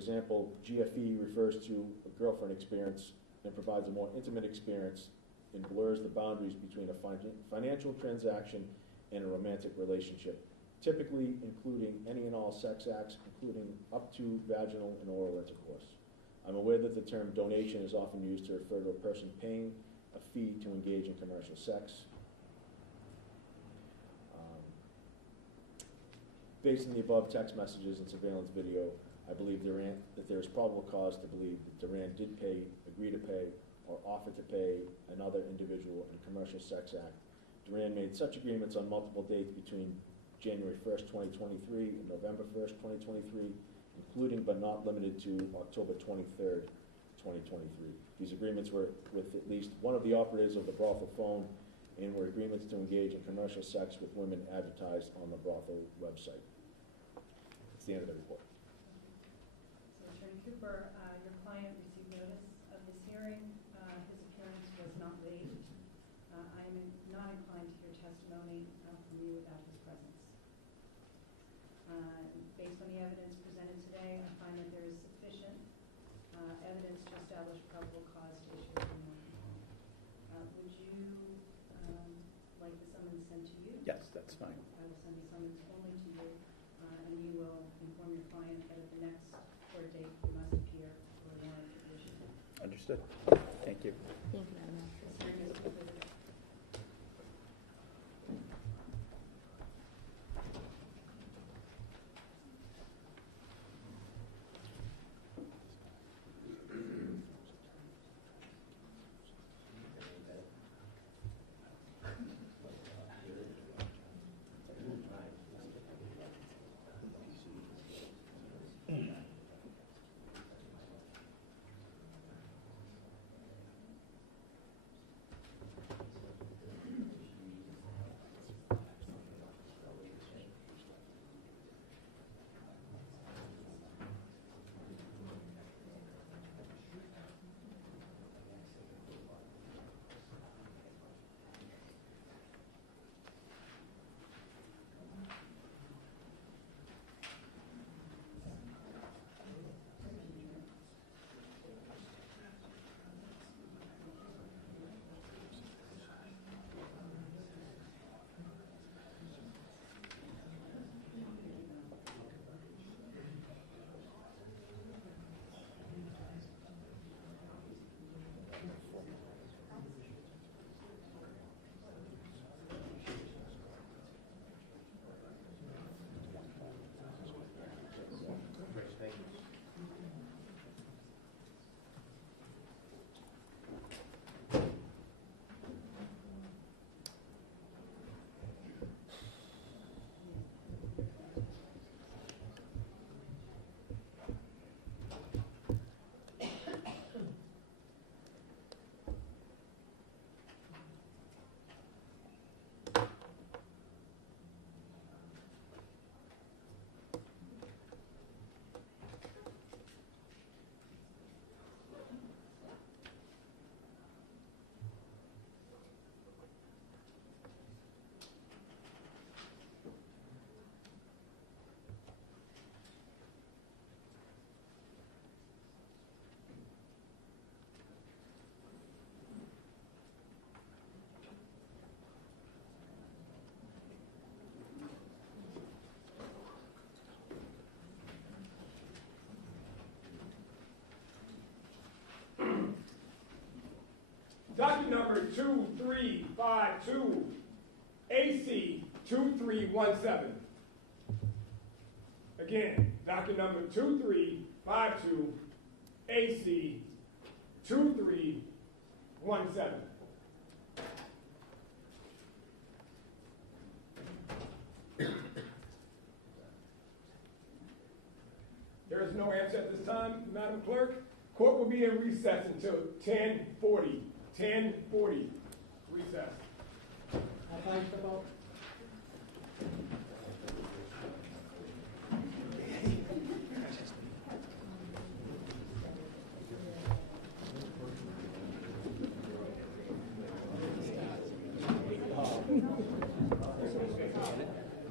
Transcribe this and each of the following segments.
example, GFE refers to a girlfriend experience and provides a more intimate experience and blurs the boundaries between a financial transaction and a romantic relationship, typically including any and all sex acts, including up to vaginal and oral intercourse. I'm aware that the term donation is often used to refer to a person paying a fee to engage in commercial sex. Based on the above text messages and surveillance video, I believe that there is probable cause to believe that Duran did pay, agree to pay, or offer to pay another individual in a commercial sex act. Duran made such agreements on multiple dates between January 1st, 2023 and November 1st, 2023, including but not limited to October 23rd, 2023. These agreements were with at least one of the operators of the brothel phone and were agreements to engage in commercial sex with women advertised on the brothel website. That's the end of the report. So, Attorney Cooper, your client received notice of this hearing. His appearance was not waived. I am not inclined to hear testimony from you without his presence. Based on the evidence presented today, I find that there is sufficient evidence to establish probable cause to issue a criminal complaint. Would you like the summons sent to you? Yes, that's fine. I will send the summons only to you, and you will inform your client that at the next court date you must appear for a warrant to be issued. Understood. Thank you. Thank you, Madam Mayor. This hearing is concluded. Docket number 2352, AC 2317. Again, docket number 2352, AC 2317. There is no answer at this time, Madam Clerk. Court will be in recess until 10:40. 10:40. Recess. I'd like to vote.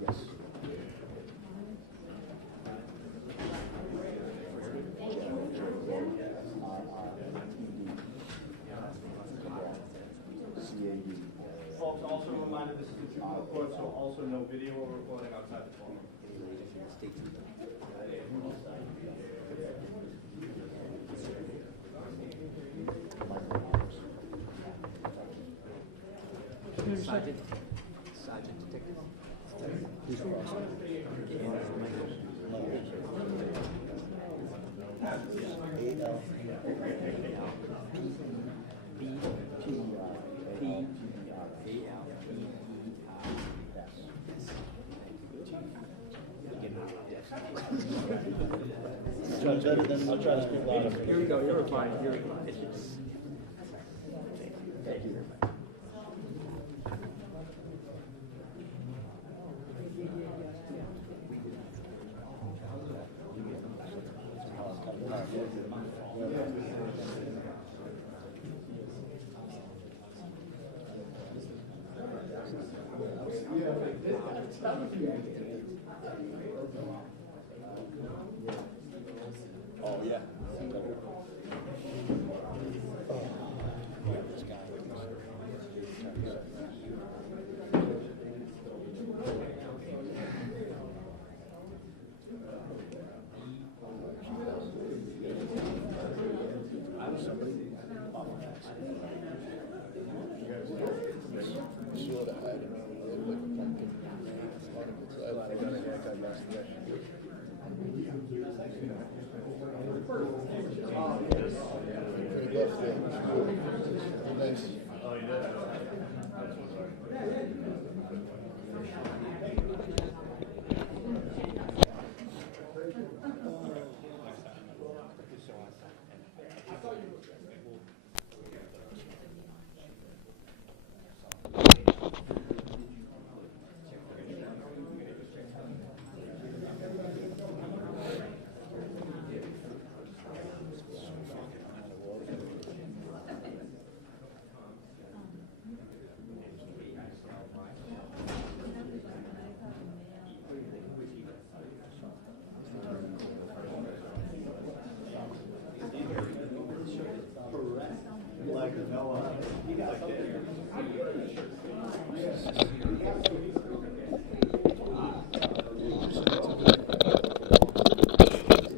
Yes. Also a reminder, this is a juvenile court, so also no video or recording outside the courtroom. Sergeant Detective. Who's cross? I'll try to speak louder. Here we go, you're fine, you're fine. Thank you very much. Oh, yeah. Sort of had it. Looked like a pumpkin. I got a haircut yesterday. Pretty good, yeah. Nice. Oh, you did?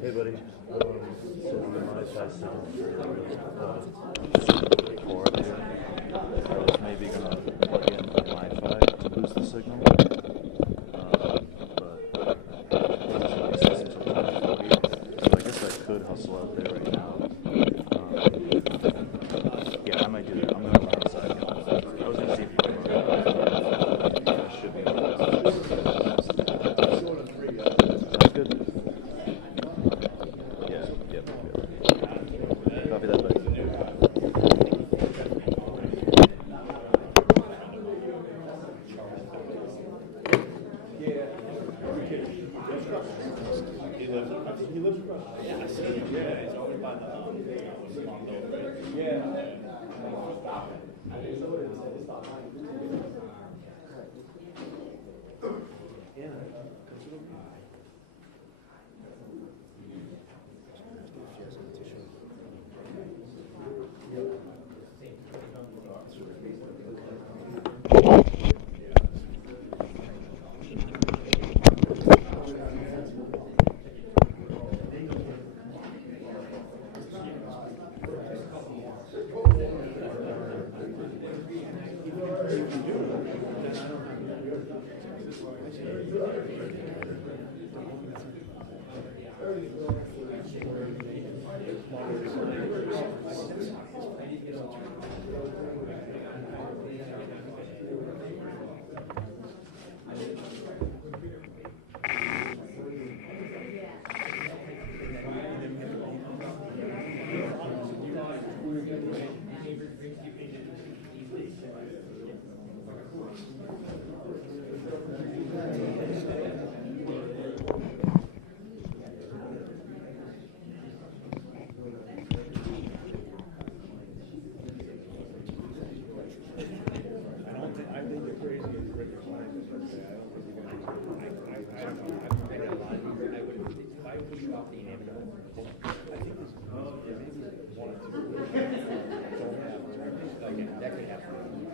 Hey buddy, so my side sound for up here. I was maybe gonna plug in my Wi-Fi to boost the signal, so I guess I could hustle out there right now. Yeah, I might do that. I'm gonna run outside. I was gonna see if I should be. Sounds good. Yep. Copy that, buddy. He lives across. Yeah, I see him. Yeah, he's over by the yeah.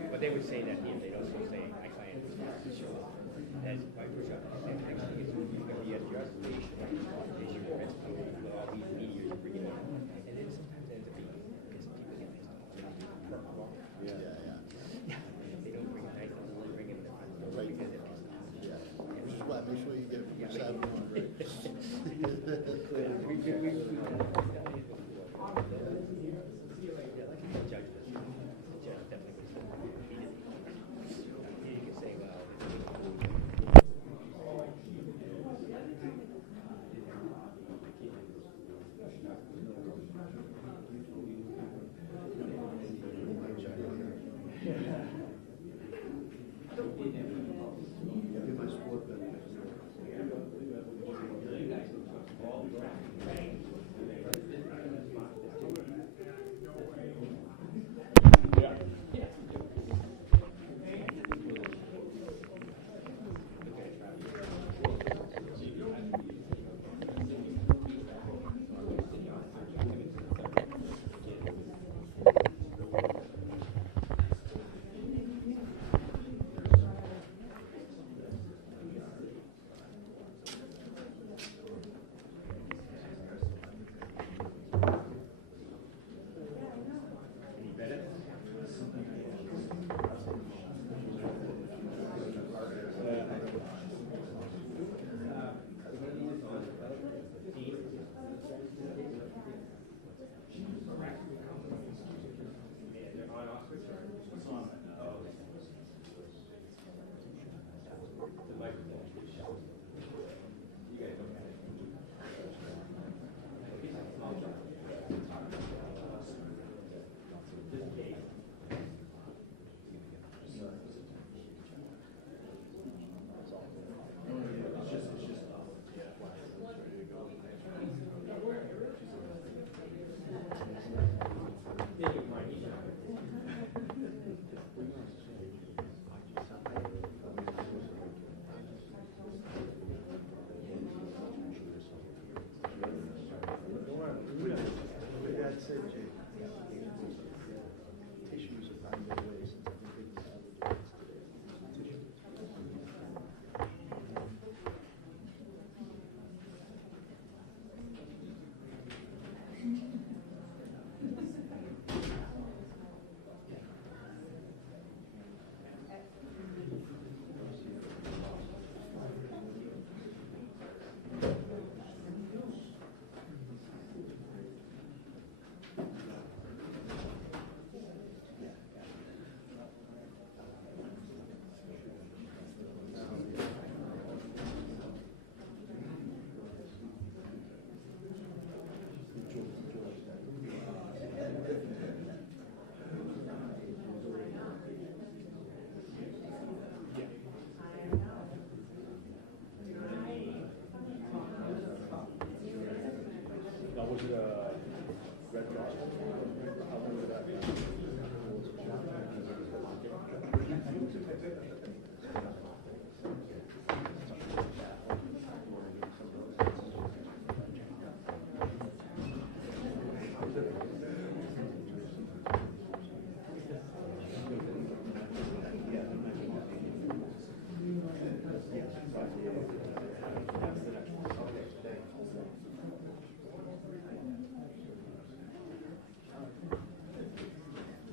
But they would say that here, they don't say Which is why, make sure you get your saddle on, right?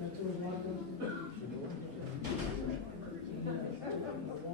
That's what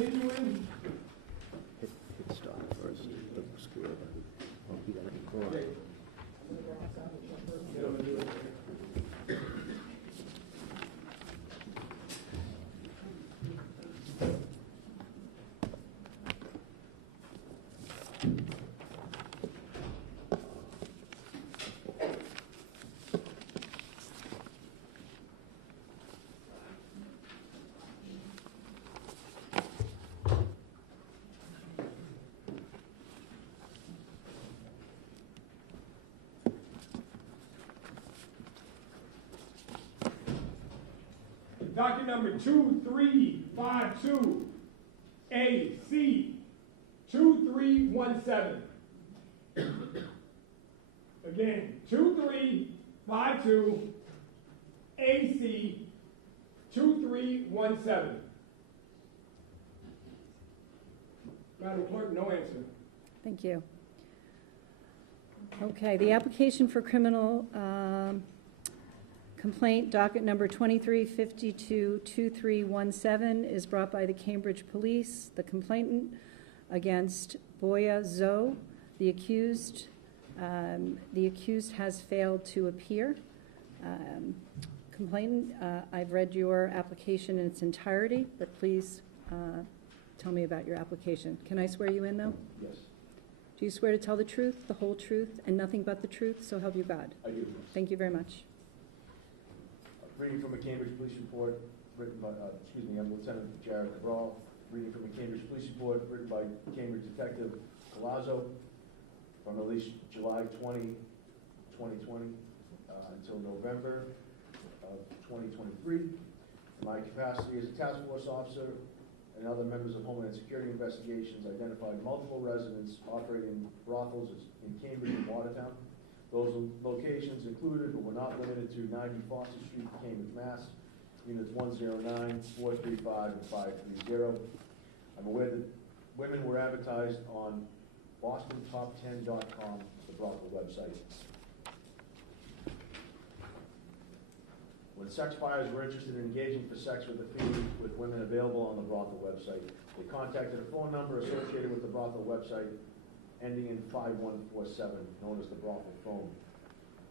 continuing. Hit stop first, the square. Oh, you gotta go on. Okay. Get over to it. Docket number 2352, AC 2317. Again, 2352, AC 2317. Madam Clerk, no answer. Thank you. Okay, the application for criminal complaint, docket number 2352-2317, is brought by the Cambridge Police, the complainant, against Boya Zoe. The accused has failed to appear. Complainant, I've read your application in its entirety, but please tell me about your application. Can I swear you in, though? Yes, Do you swear to tell the truth, the whole truth, and nothing but the truth, so help you God? I do. Thank you very much. Reading from a Cambridge Police Report, written by, I'm Lieutenant Jared Brothel. Reading from a Cambridge Police Report, written by Cambridge Detective Galazzo, from at least July 20, 2020, until November of 2023. My capacity as a task force officer and other members of Homeland Security investigations identified multiple residents operating brothels in Cambridge and Watertown. Those locations included, but were not limited to, 90 Foster Street, Cambridge, Mass., units 109, 435, and 530. I'm aware that women were advertised on BostonTop10.com, the Brothel website. When sex buyers were interested in engaging for sex with a fee with women available on the Brothel website, they contacted a phone number associated with the Brothel website ending in 5147, known as the Brothel phone.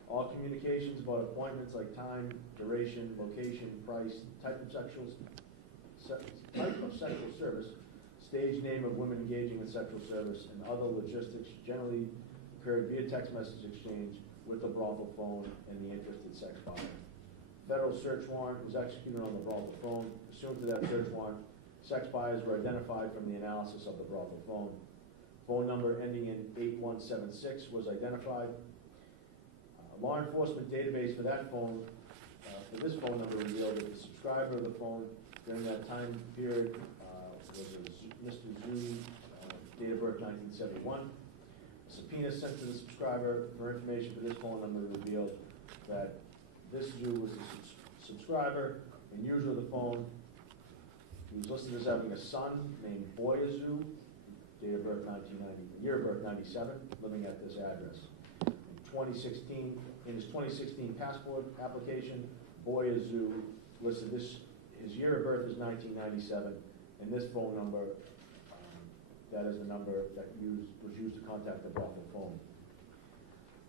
All communications about appointments like time, duration, location, price, type of sexual service, stage name of women engaging in sexual service, and other logistics generally occurred via text message exchange with the Brothel phone and the interested sex buyer. Federal search warrant was executed on the Brothel phone. Pursuant to that search warrant, sex buyers were identified from the analysis of the Brothel phone. Phone number ending in 8176 was identified. Law enforcement database for that phone, for this phone number, revealed that the subscriber of the phone during that time period was Mr. Zhu, date of birth 1971. A subpoena sent to the subscriber for information for this phone number revealed that this Zhu was the subscriber and user of the phone. He was listed as having a son named Boya Zhu, date of birth 1990, year of birth 97, living at this address. In his 2016 passport application, Boya Zhu listed his year of birth is 1997, and this phone number, that is the number that was used to contact the Brothel phone.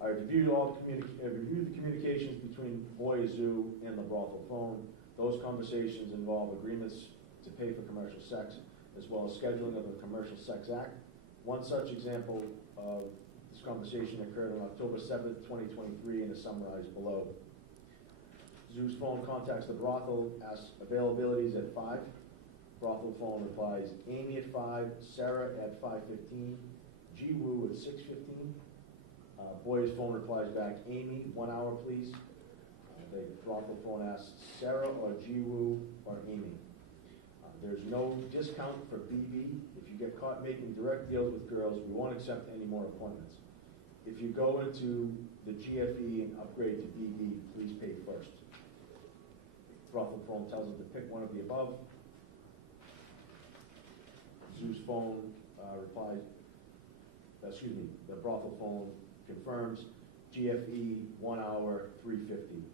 I reviewed the communications between Boya Zhu and the Brothel phone. Those conversations involve agreements to pay for commercial sex, as well as scheduling of the Commercial Sex Act. One such example of this conversation occurred on October 7th, 2023, and is summarized below. Zhu's phone contacts the brothel, asks availabilities at 5. Brothel phone replies Amy at 5, Sarah at 5:15, Ji-Woo at 6:15. Boya's phone replies back, Amy, 1 hour please. The brothel phone asks Sarah or Ji-Woo or Amy. There's no discount for BB. If you get caught making direct deals with girls, we won't accept any more appointments. If you go into the GFE and upgrade to BB, please pay first. Brothel phone tells them to pick one of the above. Zhu's phone replies, the brothel phone confirms GFE 1 hour, 350.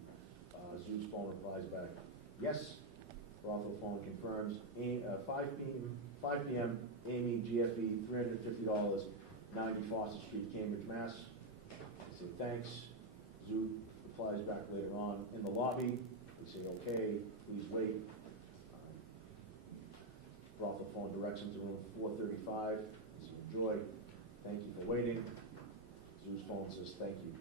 Zhu's phone replies back, yes. Brothel phone confirms 5 p.m. 5 p.m., Amy, GFE, $350, 90 Foster Street, Cambridge, Mass. I say thanks. Zoo replies back later on in the lobby. We say, okay, please wait. Brothel phone directs him to room 435. We say, enjoy. Thank you for waiting. Zoo's phone says, thank you.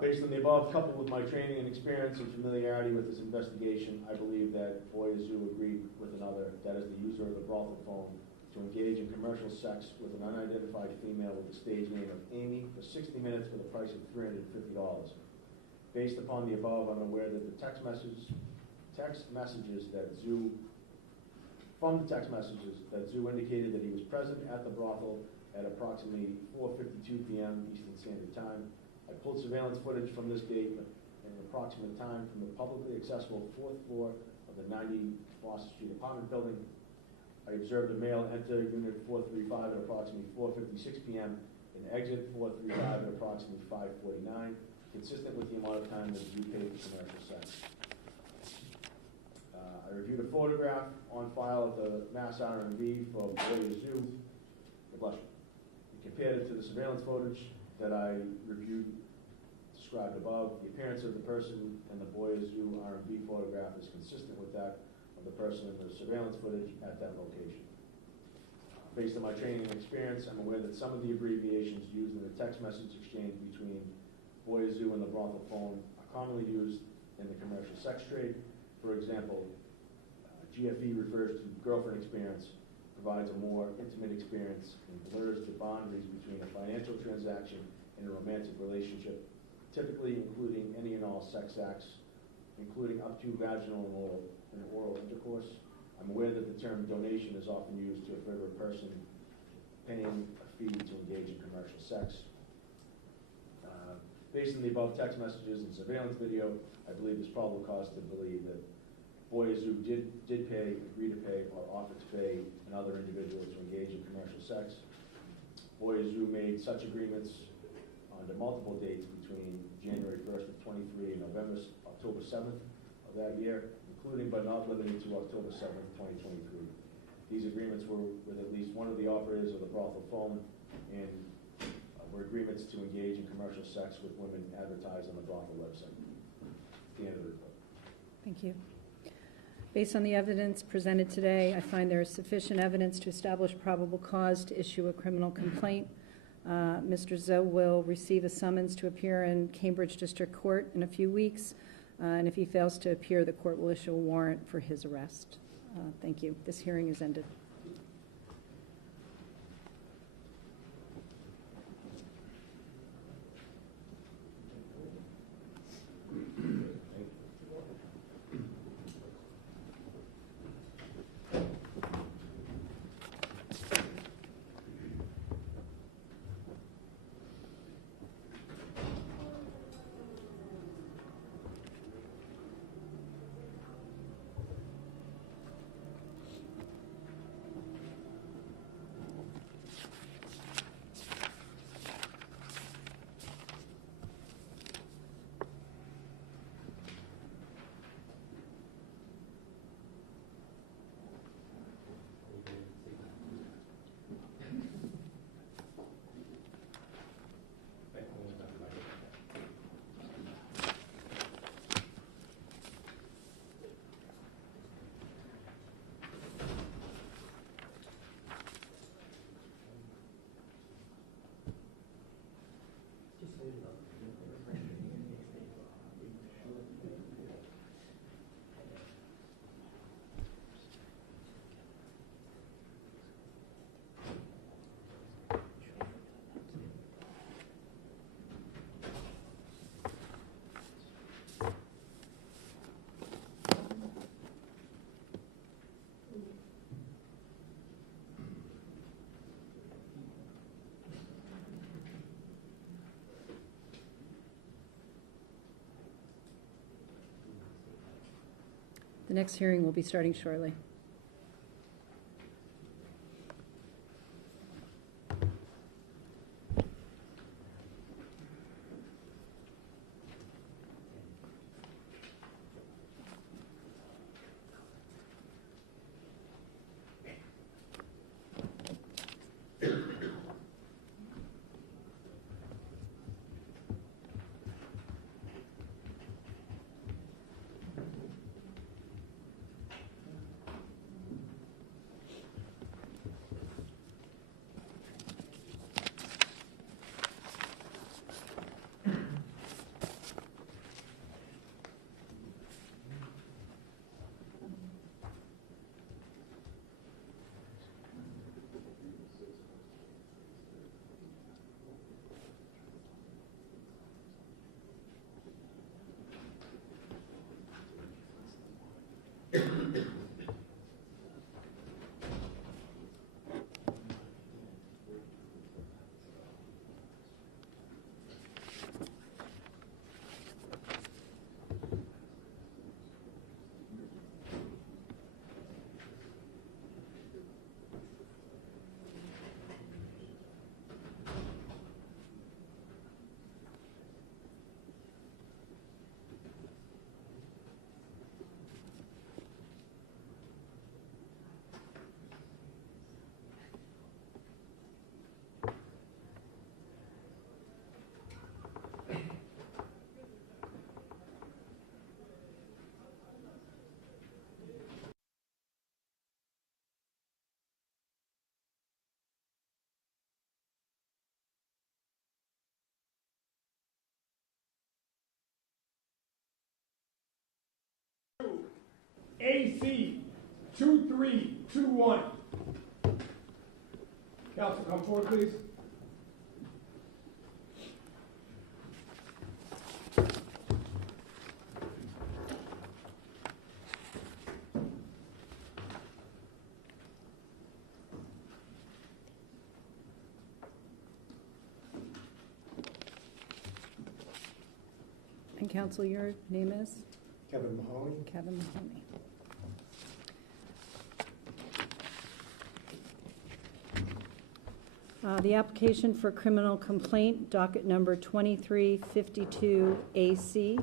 Based on the above, coupled with my training and experience and familiarity with this investigation, I believe that Boyer Zoo agreed with another, that is the user of the brothel phone, to engage in commercial sex with an unidentified female with the stage name of Amy for 60 minutes for the price of $350. Based upon the above, I'm aware that the text messages that Zoo, from the text messages that Zoo indicated that he was present at the brothel at approximately 4:52 p.m. Eastern Standard Time. I pulled surveillance footage from this date and approximate time from the publicly accessible 4th floor of the 90 Foster Street apartment building. I observed a male enter unit 435 at approximately 4:56 p.m. and exit 435 at approximately 5:49, consistent with the amount of time that Zoo paid for commercial sex. I reviewed a photograph on file at the Mass R&B for Boyer Zoo. God bless you. And compared it to the surveillance footage that I reviewed, described above. The appearance of the person in the Boyer Zoo R&B photograph is consistent with that of the person in the surveillance footage at that location. Based on my training and experience, I'm aware that some of the abbreviations used in the text message exchange between Boyer Zoo and the brothel phone are commonly used in the commercial sex trade. For example, GFE refers to girlfriend experience, provides a more intimate experience, and blurs the boundaries between a financial transaction and a romantic relationship, typically including any and all sex acts, including up to vaginal and oral intercourse. I'm aware that the term donation is often used to refer to a person paying a fee to engage in commercial sex. Based on the above text messages and surveillance video, I believe there's probable cause to believe that Boyer Zoo did pay, agree to pay, or offer to pay another individual to engage in commercial sex. Boyer Zoo made such agreements under multiple dates between January 1st of 23 and October 7th of that year, including but not limited to October 7th, 2023. These agreements were with at least one of the operators of the brothel phone and were agreements to engage in commercial sex with women advertised on the brothel website. The end of the report. Thank you. Based on the evidence presented today, I find there is sufficient evidence to establish probable cause to issue a criminal complaint. Mr. Zoe will receive a summons to appear in Cambridge District Court in a few weeks, and if he fails to appear, the court will issue a warrant for his arrest. Thank you. This hearing is ended. The next hearing will be starting shortly. AC 2321. Counsel, come forward, please. And counsel, your name is? Kevin Mahoney. Kevin Mahoney. The application for criminal complaint, docket number 2352 AC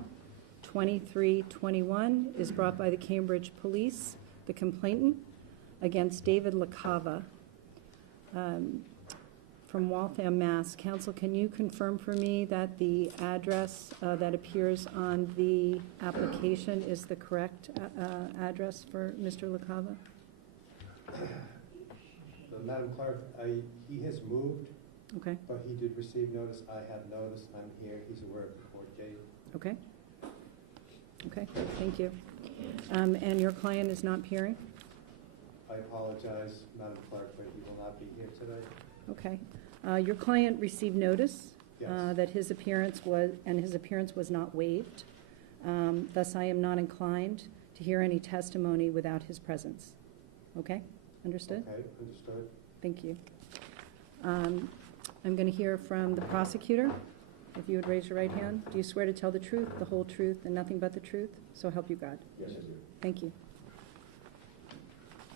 2321, is brought by the Cambridge Police, the complainant, against David LaCava from Waltham, Mass. Counsel, can you confirm for me that the address that appears on the application is the correct address for Mr. LaCava? Madam Clerk, he has moved, Okay, but he did receive notice. I have notice. I'm here. He's aware of the court date. okay. Okay, thank you. And your client is not appearing? I apologize, Madam Clerk, but he will not be here today. Okay. Your client received notice Yes. that his appearance was not waived. Thus, I am not inclined to hear any testimony without his presence. Okay? Understood? Okay, understood. Thank you. I'm going to hear from the prosecutor. If you would raise your right hand. Do you swear to tell the truth, the whole truth, and nothing but the truth? So help you God. Yes, I do. Thank you.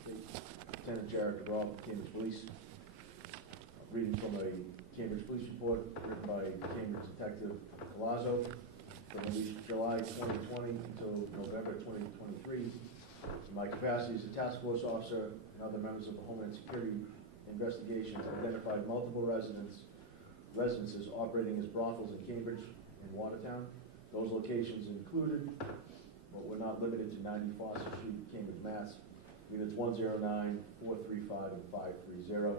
Lieutenant Jared Brothel, Cambridge Police. Reading from a Cambridge Police report written by Cambridge Detective Palazzo from at least July 2020 until November 2023. In my capacity as a task force officer and other members of the Homeland Security investigations identified multiple residences operating as brothels in Cambridge and Watertown. Those locations included, but were not limited to 90 Foster Street, Cambridge, Mass. Units 109, 435, and 530.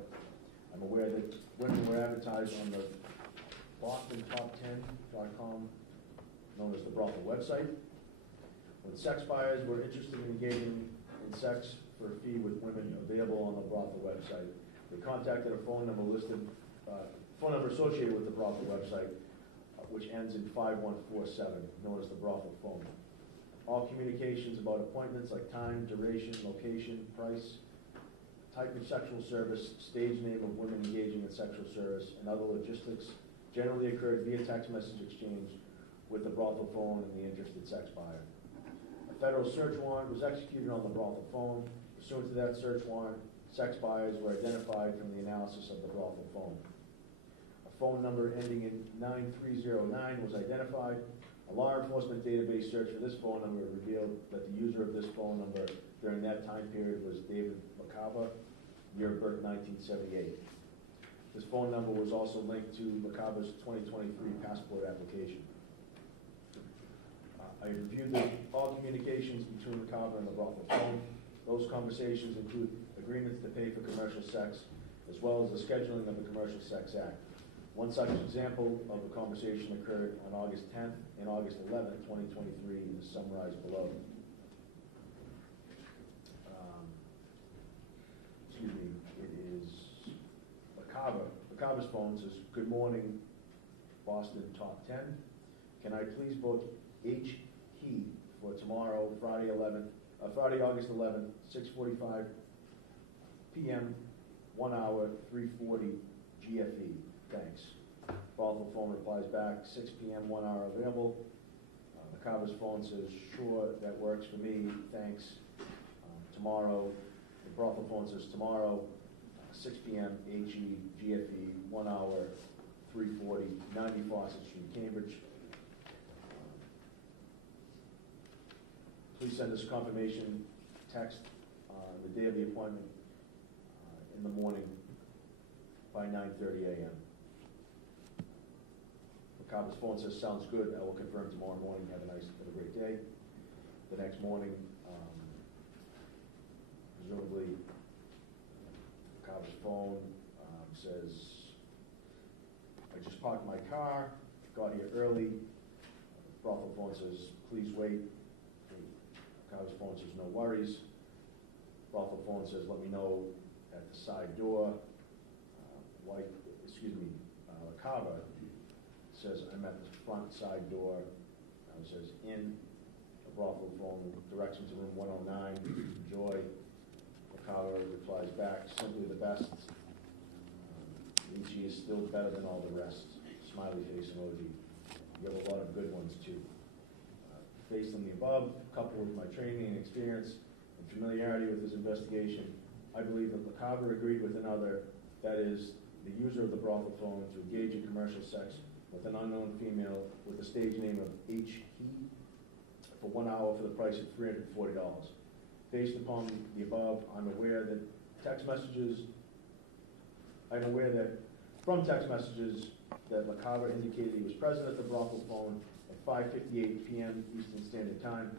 I'm aware that women were advertised on the BostonTop10.com, known as the Brothel website. When sex buyers were interested in engaging in sex for a fee with women available on the Brothel website, they contacted a phone number associated with the Brothel website, which ends in 5147, known as the Brothel phone. All communications about appointments like time, duration, location, price, type of sexual service, stage name of women engaging in sexual service, and other logistics generally occurred via text message exchange with the brothel phone and the interested sex buyer. A federal search warrant was executed on the brothel phone. Pursuant to that search warrant, sex buyers were identified from the analysis of the brothel phone. A phone number ending in 9309 was identified. A law enforcement database search for this phone number revealed that the user of this phone number during that time period was David LaCava, year of birth 1978. This phone number was also linked to LaCava's 2023 passport application. I reviewed all communications between LaCava and the brothel phone. Those conversations include agreements to pay for commercial sex, as well as the scheduling of the Commercial Sex Act. One such example of a conversation occurred on August 10th and August 11th, 2023, is summarized below. It is LaCava. LaCava's phone says, "Good morning, Boston Top 10. Can I please book H. He for tomorrow, Friday, August 11th, 6:45 p.m., 1 hour, 3:40 GFE. Thanks." Brothel phone replies back, 6 p.m., 1 hour available. LaCava's phone says, "Sure, that works for me, thanks." Tomorrow, the brothel phone says, "Tomorrow, 6 p.m., HE, GFE, 1 hour, 3:40, 90 Fawcett Street, Cambridge. Please send us confirmation text the day of the appointment in the morning by 9:30 a.m. LaCava's phone says, "Sounds good. I will confirm tomorrow morning. Have a great day." The next morning, presumably, LaCava's phone says, "I just parked my car, got here early." Brothel phone says, "Please wait." LaCava's phone says, no worries. Brothel phone says, let me know at the side door. LaCava says, I'm at the front side door. It says, in. The Brothel phone directs him to room 109. Joy. LaCava replies back, simply the best. She is still better than all the rest. Smiley face emoji. You have a lot of good ones too. Based on the above, coupled with my training and experience and familiarity with this investigation, I believe that LaCava agreed with another, that is, the user of the brothel phone, to engage in commercial sex with an unknown female with the stage name of H. He for 1 hour for the price of $340. Based upon the above, I'm aware that from text messages that LaCava indicated he was present at the brothel phone at 5:58 p.m. Eastern Standard Time.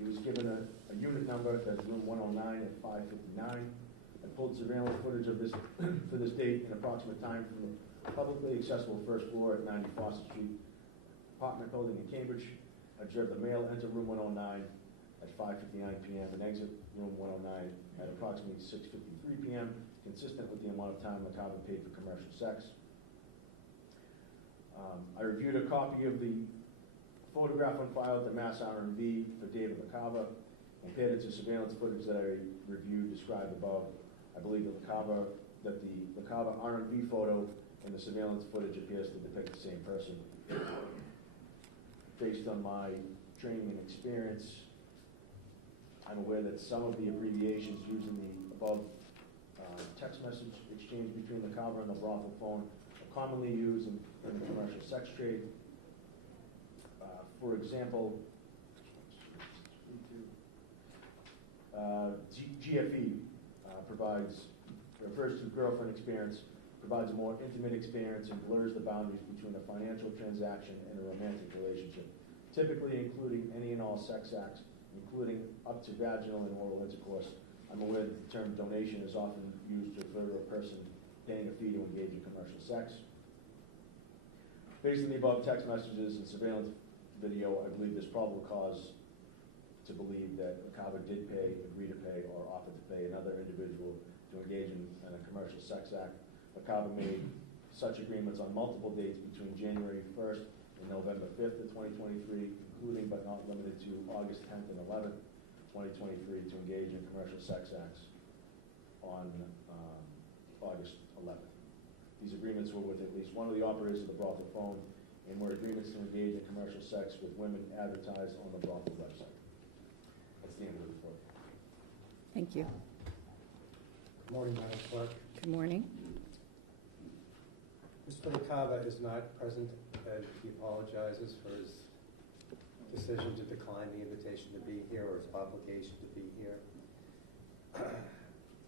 He was given a unit number, that's room 109 at 5:59. I pulled surveillance footage of this for this date in approximate time from the publicly accessible first floor at 90 Foster Street apartment building in Cambridge. I observed the male enter room 109 at 5:59 p.m. and exit room 109 at approximately 6:53 p.m., consistent with the amount of time LaCava paid for commercial sex. I reviewed a copy of the photograph on file at the Mass R&B for David LaCava and compared it to surveillance footage that I reviewed described above. I believe that the LaCava R&B photo and the surveillance footage appears to depict the same person. Based on my training and experience, I'm aware that some of the abbreviations used in the above text message exchange between LaCava and the brothel phone are commonly used in the commercial sex trade. For example, GFE refers to girlfriend experience, provides a more intimate experience and blurs the boundaries between a financial transaction and a romantic relationship, typically including any and all sex acts, including up to vaginal and oral intercourse. I'm aware that the term donation is often used to refer to a person paying a fee to engage in commercial sex. Based on the above text messages and surveillance video, I believe there's probable cause to believe that LaCava did pay, agree to pay, or offer to pay another individual to engage in a commercial sex act. LaCava made such agreements on multiple dates between January 1st and November 5th of 2023, including but not limited to August 10th and 11th, 2023, to engage in commercial sex acts on August 11th. These agreements were with at least one of the operators of the brothel phone and were agreements to engage in commercial sex with women advertised on the brothel website. That's the end of the report. Thank you. Good morning, Madam Clerk. Good morning. Mr. LaCava is not present, and he apologizes for his decision to decline the invitation to be here or his obligation to be here.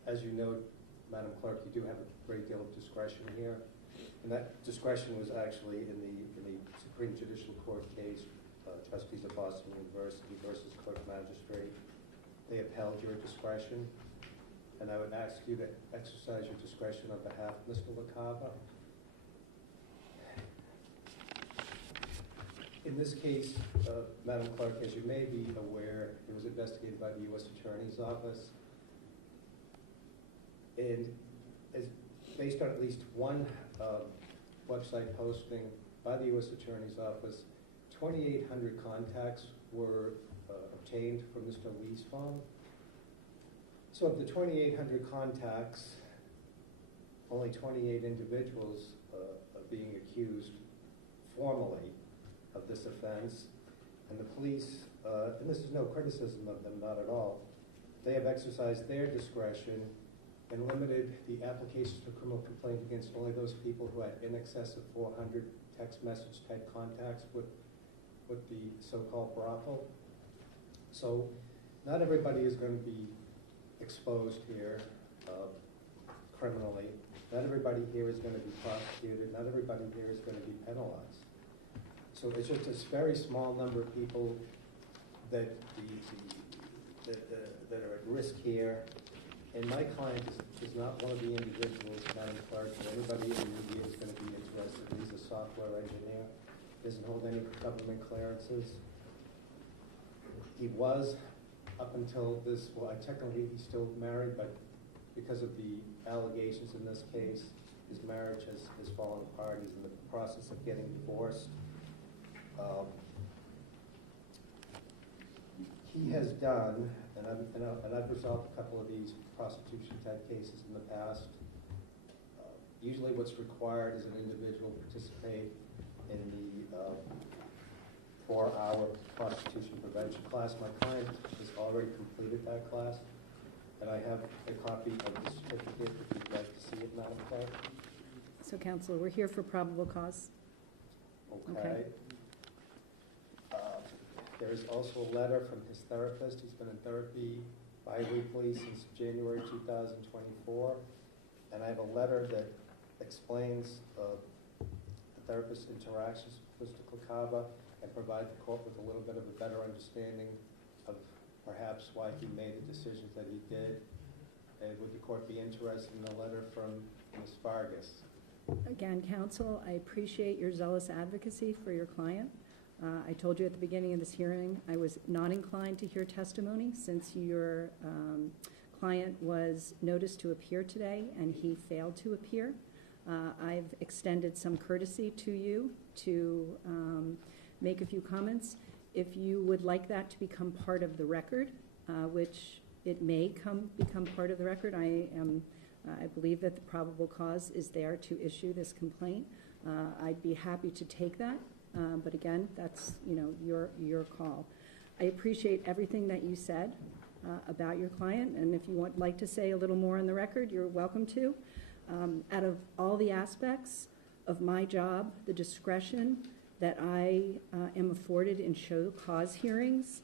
As you know, Madam Clerk, you do have a great deal of discretion here, and that discretion was actually in the Supreme Judicial Court case, Trustees of Boston University versus Clerk Magistrate. They upheld your discretion, and I would ask you to exercise your discretion on behalf of Mr. LaCava. In this case, Madam Clerk, as you may be aware, it was investigated by the U.S. Attorney's Office, and as based on at least one website posting by the U.S. Attorney's Office, 2,800 contacts were obtained from Mr. Lee's phone. So of the 2,800 contacts, only 28 individuals are being accused formally of this offense, and the police, and this is no criticism of them, not at all, they have exercised their discretion and limited the applications for criminal complaint against only those people who had in excess of 400 text message type contacts with the so-called brothel. So not everybody is going to be exposed here criminally. Not everybody here is going to be prosecuted. Not everybody here is going to be penalized. So it's just a very small number of people that that are at risk here. And my client is not one of the individuals, Madam Clerk, that anybody in the media is going to be interested in. He's a software engineer, doesn't hold any government clearances. He was up until this, well, technically he's still married, but because of the allegations in this case, his marriage has fallen apart. He's in the process of getting divorced. He has done, and I've resolved a couple of these prostitution type cases in the past. Usually what's required is an individual participate in the 4-hour prostitution prevention class. My client has already completed that class, and I have a copy of the certificate if you'd like to see it, Madam Clerk. So, Counselor, we're here for probable cause. Okay. There is also a letter from his therapist. He's been in therapy bi-weekly since January 2024. And I have a letter that explains the therapist's interactions with Mr. Klakaba and provide the court with a little bit of a better understanding of perhaps why he made the decisions that he did. And would the court be interested in a letter from Ms. Vargas? Again, counsel, I appreciate your zealous advocacy for your client. I told you at the beginning of this hearing I was not inclined to hear testimony since your client was noticed to appear today and he failed to appear. I've extended some courtesy to you to make a few comments. If you would like that to become part of the record, which it may become part of the record, I believe that the probable cause is there to issue this complaint. I'd be happy to take that, but again, that's your call. I appreciate everything that you said about your client, and if you would like to say a little more on the record, you're welcome to. Out of all the aspects of my job, the discretion that I am afforded in show cause hearings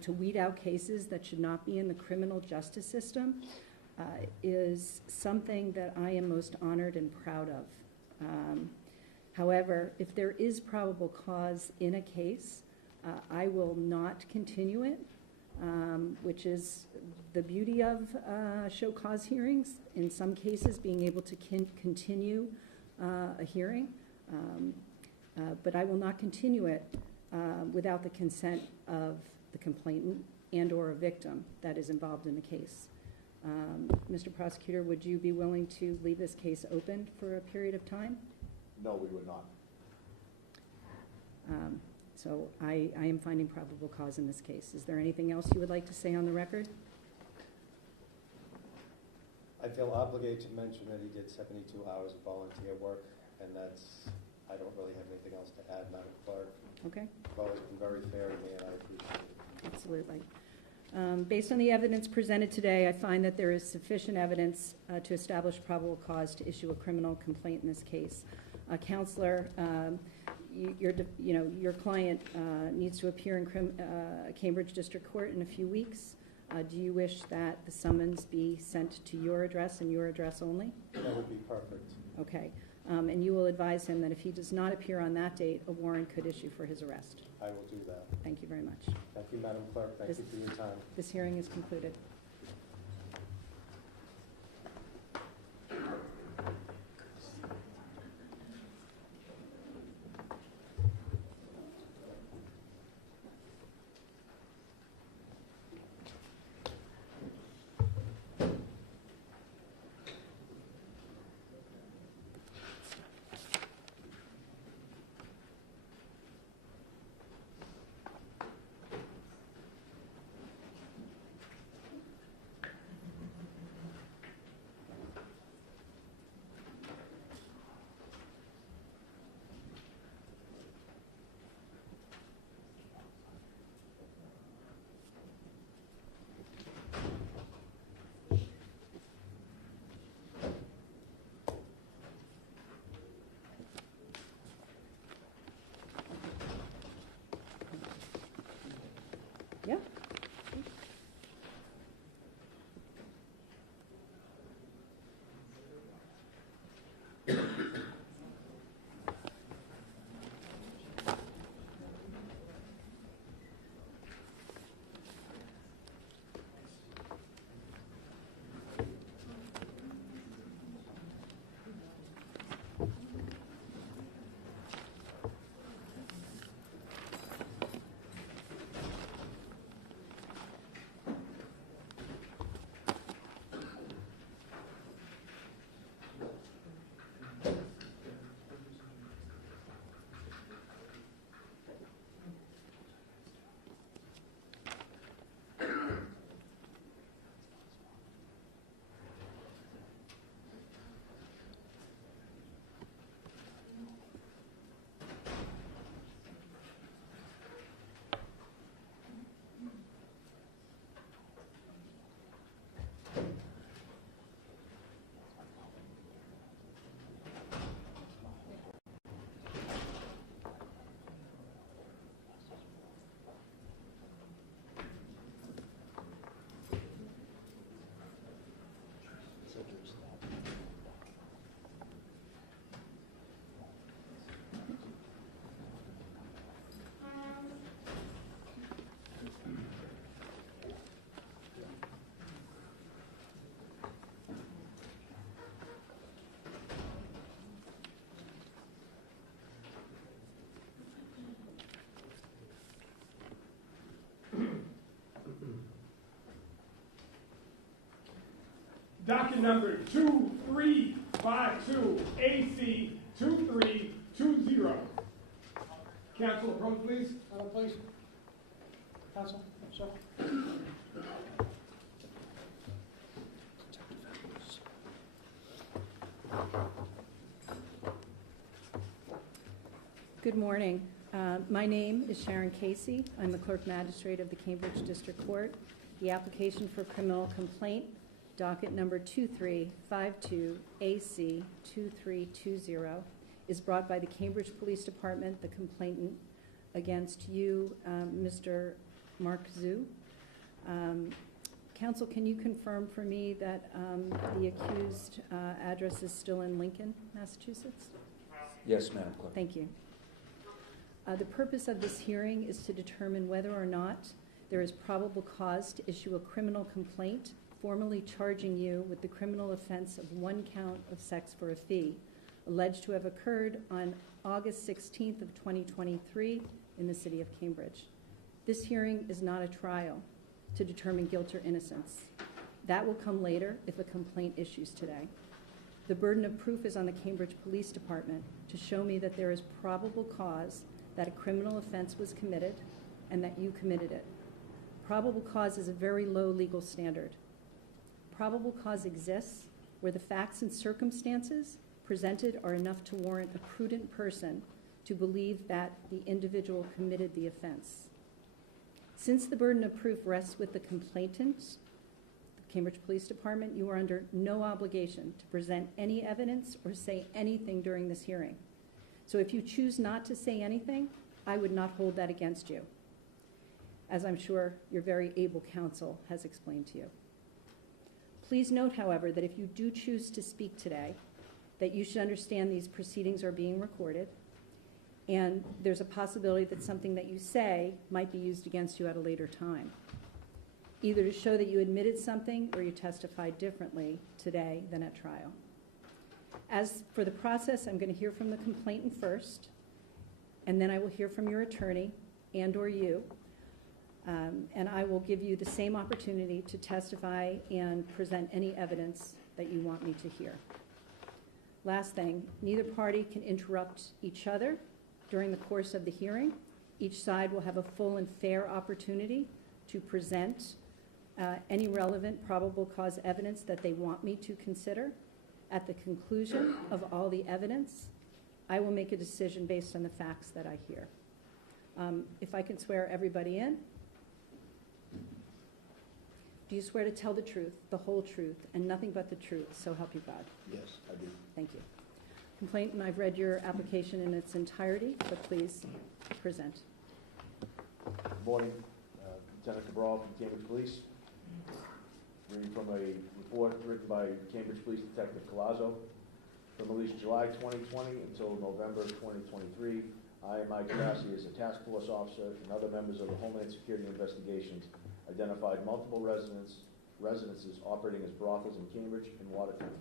to weed out cases that should not be in the criminal justice system is something that I am most honored and proud of. However, if there is probable cause in a case, I will not continue it, which is the beauty of show cause hearings. In some cases, being able to continue a hearing, but I will not continue it without the consent of the complainant and or a victim that is involved in the case. Mr. Prosecutor, would you be willing to leave this case open for a period of time? No, we would not. So I am finding probable cause in this case. Is there anything else you would like to say on the record? I feel obligated to mention that he did 72 hours of volunteer work, and I don't really have anything else to add, Madam Clerk. Okay. You've always been very fair to me, and I appreciate it. Absolutely. Based on the evidence presented today, I find that there is sufficient evidence to establish probable cause to issue a criminal complaint in this case. Counselor, your client needs to appear in Cambridge District Court in a few weeks. Do you wish that the summons be sent to your address and your address only? That would be perfect. Okay. And you will advise him that if he does not appear on that date, a warrant could issue for his arrest. I will do that. Thank you very much. Thank you, Madam Clerk. Thank you for your time. This hearing is concluded. Yeah. Docket number 2352, AC 2320. Counsel, approach, please. Please. Counsel, sir. Good morning. My name is Sharon Casey. I'm the Clerk Magistrate of the Cambridge District Court. The application for criminal complaint, docket number 2352 AC 2320, is brought by the Cambridge Police Department, the complainant, against you, Mr. Mark Zhu. Counsel, can you confirm for me that the accused address is still in Lincoln, Massachusetts? Yes, Madam Clerk. Thank you. The purpose of this hearing is to determine whether or not there is probable cause to issue a criminal complaint formally charging you with the criminal offense of one count of sex for a fee, alleged to have occurred on August 16th of 2023 in the city of Cambridge. This hearing is not a trial to determine guilt or innocence. That will come later if a complaint issues today. The burden of proof is on the Cambridge Police Department to show me that there is probable cause that a criminal offense was committed and that you committed it. Probable cause is a very low legal standard. Probable cause exists where the facts and circumstances presented are enough to warrant a prudent person to believe that the individual committed the offense. Since the burden of proof rests with the complainant, the Cambridge Police Department, you are under no obligation to present any evidence or say anything during this hearing. So if you choose not to say anything, I would not hold that against you, as I'm sure your very able counsel has explained to you. Please note, however, that if you do choose to speak today, that you should understand these proceedings are being recorded, and there's a possibility that something that you say might be used against you at a later time, either to show that you admitted something or you testified differently today than at trial. As for the process, I'm going to hear from the complainant first, and then I will hear from your attorney and or you, and I will give you the same opportunity to testify and present any evidence that you want me to hear. Last thing, neither party can interrupt each other during the course of the hearing. Each side will have a full and fair opportunity to present any relevant probable cause evidence that they want me to consider. At the conclusion of all the evidence, I will make a decision based on the facts that I hear. If I can swear everybody in. Do you swear to tell the truth, the whole truth, and nothing but the truth, so help you God? Yes, I do. Thank you. Complainant, I've read your application in its entirety, but please present. Good morning, Lieutenant Cabral from Cambridge Police. Reading from a report written by Cambridge Police Detective Colazzo. From at least July 2020 until November 2023, I, in my capacity as a task force officer and other members of the Homeland Security Investigations, identified multiple residences operating as brothels in Cambridge and Watertown.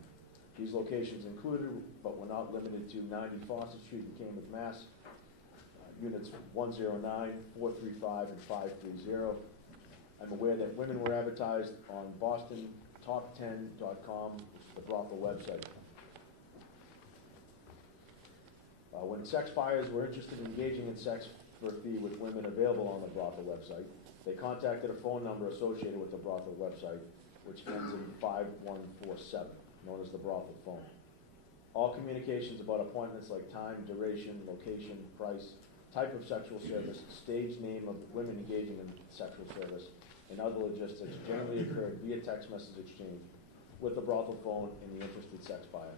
These locations included, but were not limited to, 90 Foster Street in Cambridge, Mass., units 109, 435, and 530. I'm aware that women were advertised on BostonTop10.com, which is the brothel website. When sex buyers were interested in engaging in sex for a fee with women available on the brothel website, they contacted a phone number associated with the brothel website, which ends in 5147, known as the brothel phone. All communications about appointments like time, duration, location, price, type of sexual service, stage name of women engaging in sexual service, and other logistics generally occurred via text message exchange with the brothel phone and the interested sex buyer.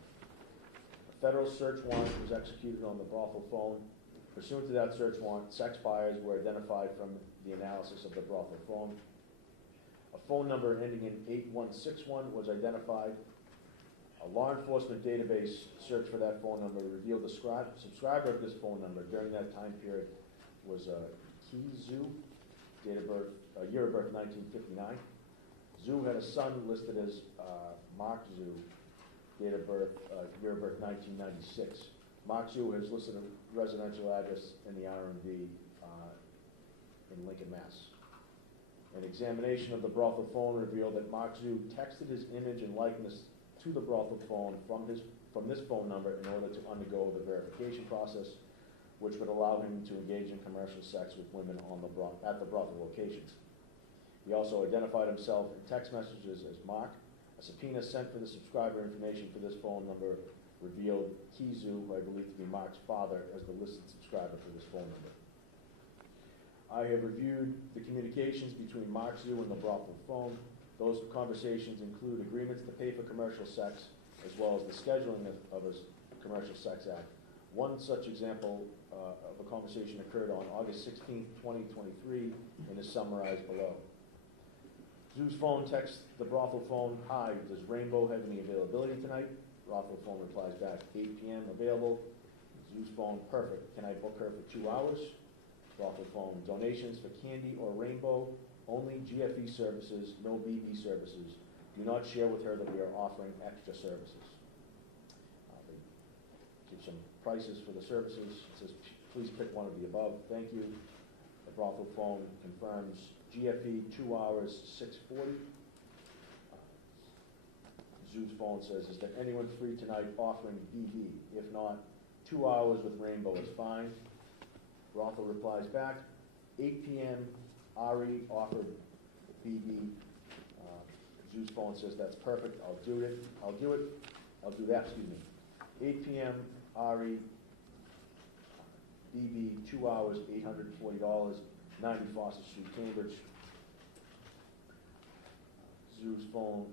A federal search warrant was executed on the brothel phone. Pursuant to that search warrant, sex buyers were identified from the analysis of the brothel phone. A phone number ending in 8161 was identified. A law enforcement database search for that phone number revealed the subscriber of this phone number during that time period was Key Zhu, date of birth, year of birth 1959. Zhu had a son listed as Mark Zhu, date of birth, year of birth 1996. Mark Zhu has listed a residential address in the RMV in Lincoln, Mass. And examination of the brothel phone revealed that Mark Zhu texted his image and likeness to the brothel phone from this phone number in order to undergo the verification process, which would allow him to engage in commercial sex with women at the brothel locations. He also identified himself in text messages as Mark. A subpoena sent for the subscriber information for this phone number revealed Kizu, who I believe to be Mark's father, as the listed subscriber for this phone number. I have reviewed the communications between Mark Zhu and the brothel phone. Those conversations include agreements to pay for commercial sex, as well as the scheduling of a commercial sex act. One such example of a conversation occurred on August 16, 2023, and is summarized below. Zhu's phone texts the brothel phone, "Hi, does Rainbow have any availability tonight?" Brothel phone replies back, 8 p.m. available. Zhu's phone, "Perfect. Can I book her for 2 hours?" Brothel phone, "Donations for candy or Rainbow, only GFE services, no BB services. Do not share with her that we are offering extra services." They give some prices for the services. It says, "Please pick one of the above. Thank you." The brothel phone confirms GFE 2 hours, $640. Zhu's phone says, "Is there anyone free tonight offering BB? If not, 2 hours with Rainbow is fine." Brothel replies back, 8 p.m. Ari offered BB. Zhu's phone says, "That's perfect. I'll do that, excuse me. 8 p.m. Ari, BB, 2 hours, $840, 90 Foster Street, Cambridge." Zhu's phone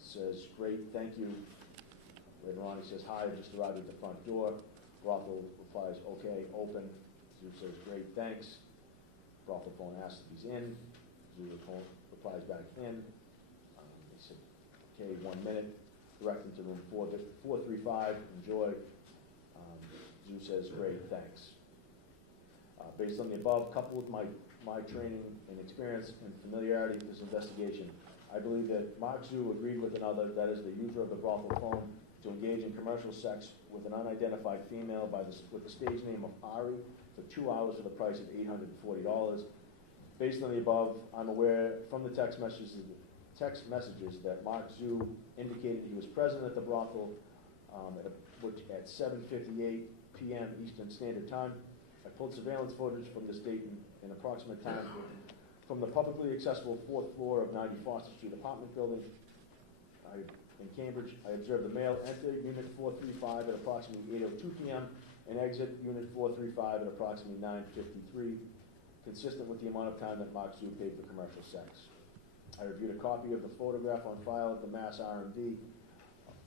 says, "Great, thank you." Later on he says, "Hi, I just arrived at the front door." Brothel replies, "Okay, open." Zhu says, "Great, thanks." Brothel phone asks if he's in. Zhu replies back, "In." They said, "Okay, 1 minute." Direct him to room 435, enjoy. Zhu says, "Great, thanks." Based on the above, coupled with my training and experience and familiarity with this investigation, I believe that Mark Zhu agreed with another, that is the user of the brothel phone, to engage in commercial sex with an unidentified female with the stage name of Ari for 2 hours for the price of $840. Based on the above, I'm aware from the text messages that Mark Zhu indicated he was present at the brothel at 7:58 p.m. Eastern Standard Time. I pulled surveillance footage from this date in approximate time from the publicly accessible 4th floor of 90 Foster Street apartment building in Cambridge. I observed the male enter Unit 435 at approximately 8:02 p.m. and exit Unit 435 at approximately 9:53, consistent with the amount of time that Mark Zhu paid for commercial sex. I reviewed a copy of the photograph on file at the Mass RMD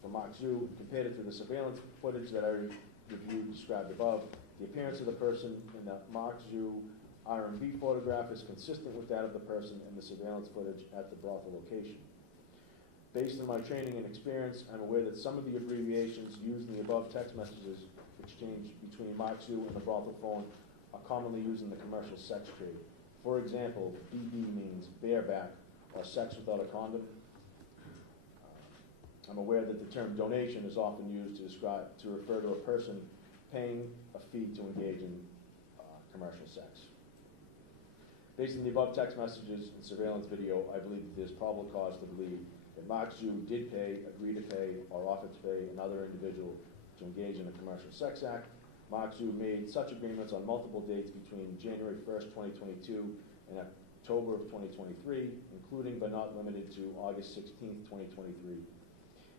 for Mark Zhu, compared it to the surveillance footage that I reviewed described above. The appearance of the person in the Mark Zhu RMB photograph is consistent with that of the person in the surveillance footage at the brothel location. Based on my training and experience, I'm aware that some of the abbreviations used in the above text messages exchanged between Mark Zhu and the brothel phone are commonly used in the commercial sex trade. For example, BB means bareback or sex without a condom. I'm aware that the term donation is often used to refer to a person paying a fee to engage in commercial sex. Based on the above text messages and surveillance video, I believe that there's probable cause to believe that Mark Zhu did pay, agree to pay, or offer to pay another individual to engage in a commercial sex act. Mark Zhu made such agreements on multiple dates between January 1st, 2022 and October of 2023, including but not limited to August 16th, 2023.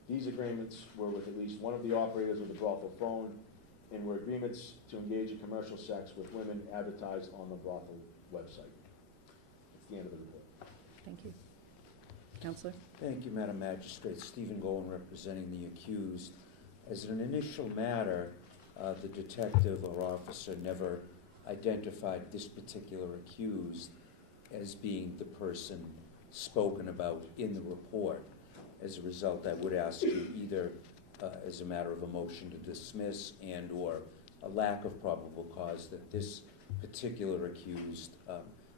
These agreements were with at least one of the operators of the brothel phone and were agreements to engage in commercial sex with women advertised on the brothel website. That's the end of the report. Thank you. Counselor? Thank you, Madam Magistrate. Stephen Golan representing the accused. As an initial matter, the detective or officer never identified this particular accused as being the person spoken about in the report. As a result, I would ask you either as a matter of a motion to dismiss and or a lack of probable cause that this particular accused,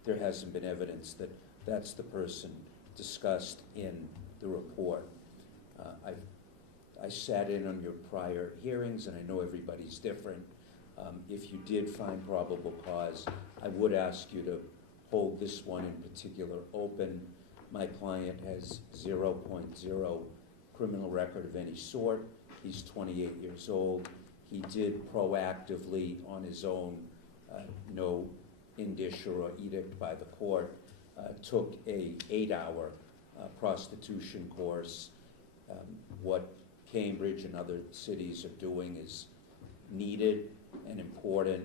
there hasn't been evidence that that's the person discussed in the report. I sat in on your prior hearings, and I know everybody's different. If you did find probable cause, I would ask you to hold this one in particular open. My client has 0.0 criminal record of any sort. He's 28 years old. He did proactively, on his own, no indicia or edict by the court, took a 8-hour prostitution course. What Cambridge and other cities are doing is needed and important,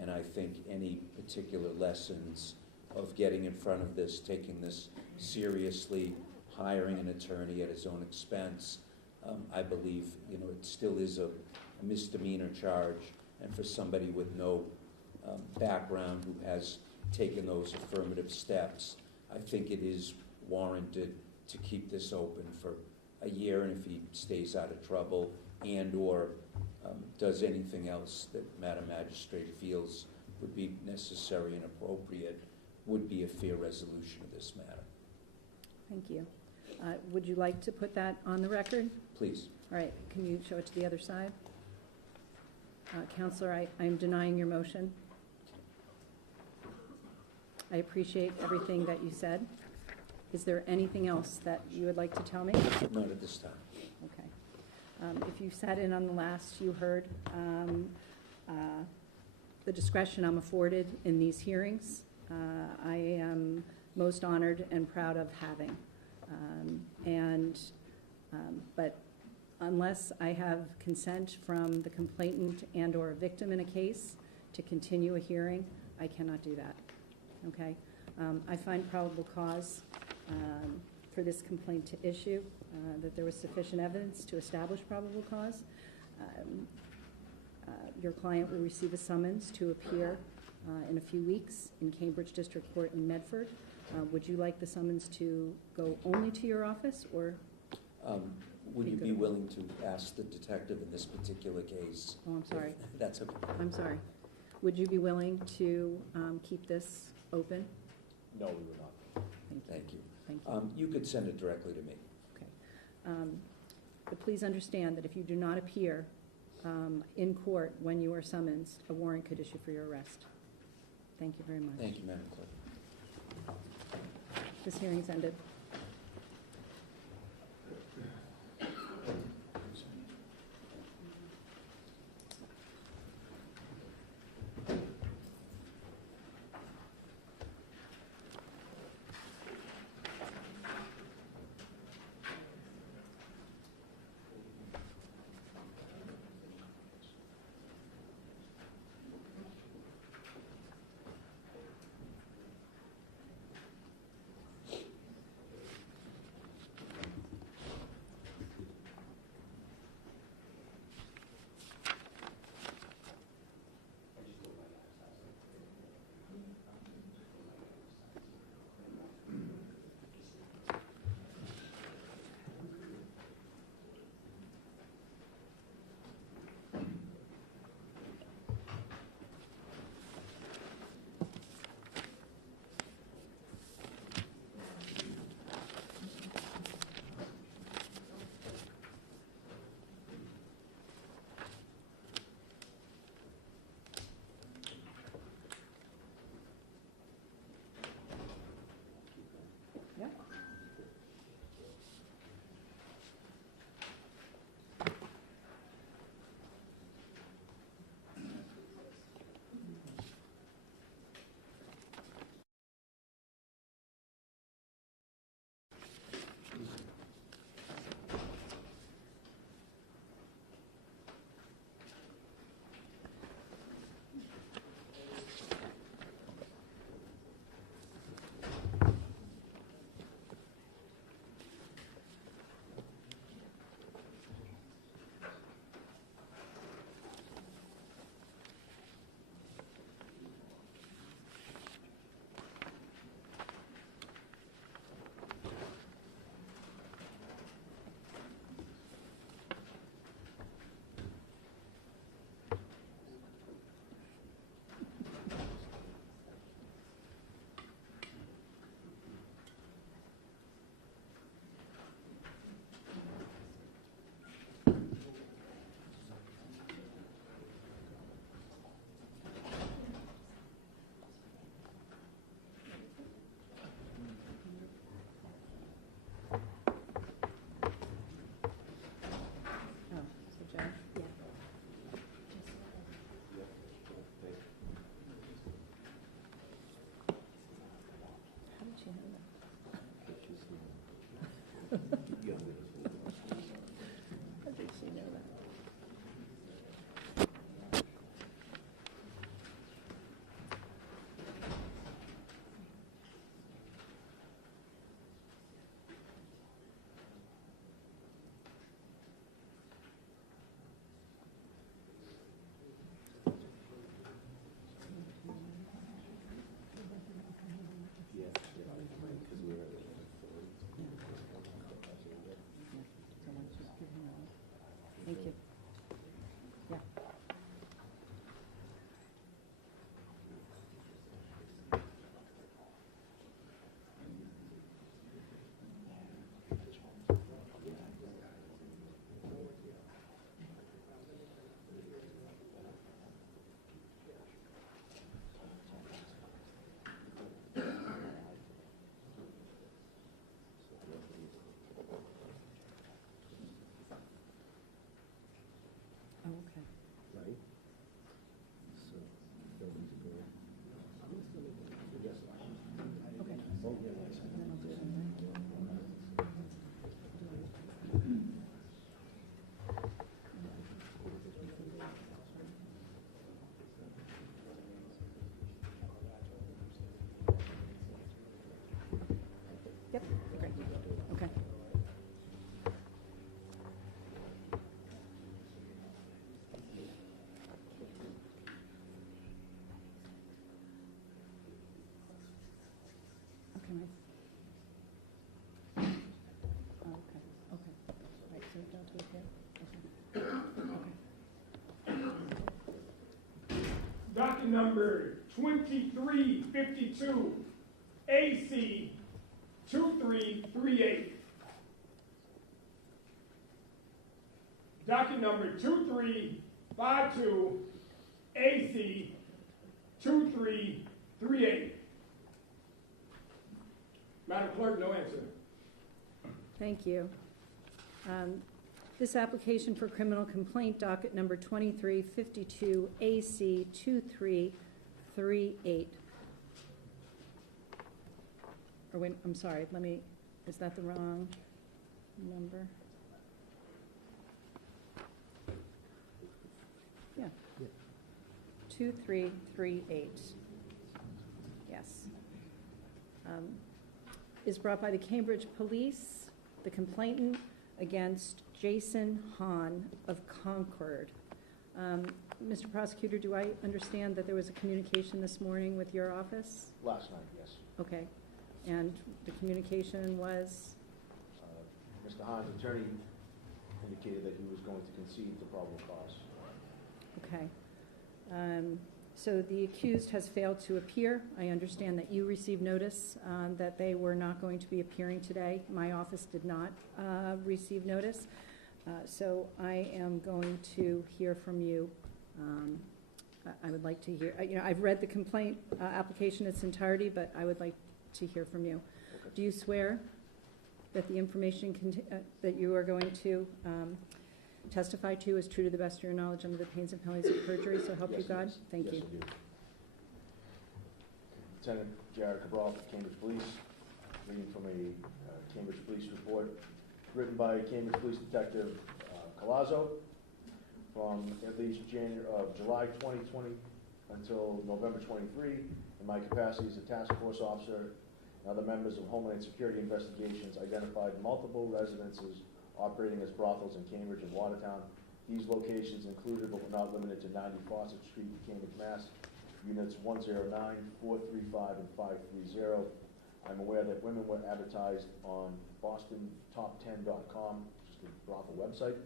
and I think any particular lessons of getting in front of this, taking this seriously, hiring an attorney at his own expense, I believe, you know, it still is a misdemeanor charge, and for somebody with no background who has taken those affirmative steps, I think it is warranted to keep this open for a year, and if he stays out of trouble and or does anything else that Madam Magistrate feels would be necessary and appropriate, would be a fair resolution of this matter. Thank you. Would you like to put that on the record? Please. All right, can you show it to the other side? Counselor, I'm denying your motion. I appreciate everything that you said. Is there anything else that you would like to tell me? Not at this time. Okay. If you sat in on the last, you heard the discretion I'm afforded in these hearings. I am most honored and proud of having. But unless I have consent from the complainant and or a victim in a case to continue a hearing, I cannot do that. Okay? I find probable cause for this complaint to issue, that there was sufficient evidence to establish probable cause. Your client will receive a summons to appear in a few weeks in Cambridge District Court in Medford. Would you like the summons to go only to your office, or? Would you be willing to ask the detective in this particular case? Oh, I'm sorry. That's okay. I'm sorry. Would you be willing to keep this open? No, we would not. Thank you. Thank you. You could send it directly to me. Okay. But please understand that if you do not appear in court when you are summoned, a warrant could issue for your arrest. Thank you very much. Thank you, Madam Clerk. This hearing's ended. docket number 2352, AC 2338. Docket number 2352, AC 2338. Madam Clerk, no answer. Thank you. This application for criminal complaint, docket number 2352, AC 2338. Or wait, I'm sorry, is that the wrong number? Yeah. 2338. Yes. Is brought by the Cambridge Police, the complainant, against Jason Hahn of Concord. Mr. Prosecutor, do I understand that there was a communication this morning with your office? Last night, yes. Okay. And the communication was? Mr. Hahn's attorney indicated that he was going to concede the probable cause. Okay. So the accused has failed to appear. I understand that you received notice that they were not going to be appearing today. My office did not receive notice. So I am going to hear from you. I would like to hear, I've read the complaint application in its entirety, but I would like to hear from you. Okay. Do you swear that the information that you are going to testify to is true to the best of your knowledge under the pains and penalties of perjury, so help you Yes, God? it is. Thank Yes, you. I do. Lieutenant Jared Cabral from Cambridge Police, reading from a Cambridge Police report written by Cambridge Police Detective Colazzo from at least July 2020 until November 23, in my capacity as a task force officer and other members of Homeland Security investigations identified multiple residences operating as brothels in Cambridge and Watertown. These locations included, but were not limited to 90 Fawcett Street in Cambridge, Mass. Units 109, 435, and 530. I'm aware that women were advertised on BostonTop10.com, which is the brothel website.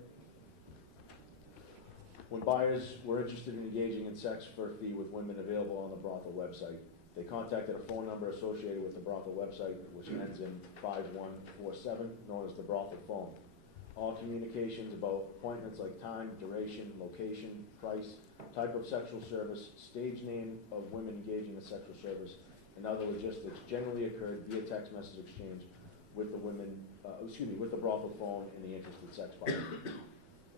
When buyers were interested in engaging in sex for a fee with women available on the brothel website, they contacted a phone number associated with the brothel website, which ends in 5147, known as the brothel phone. All communications about appointments like time, duration, location, price, type of sexual service, stage name of women engaging in sexual service, and other logistics generally occurred via text message exchange with the with the brothel phone and the interested sex buyer. A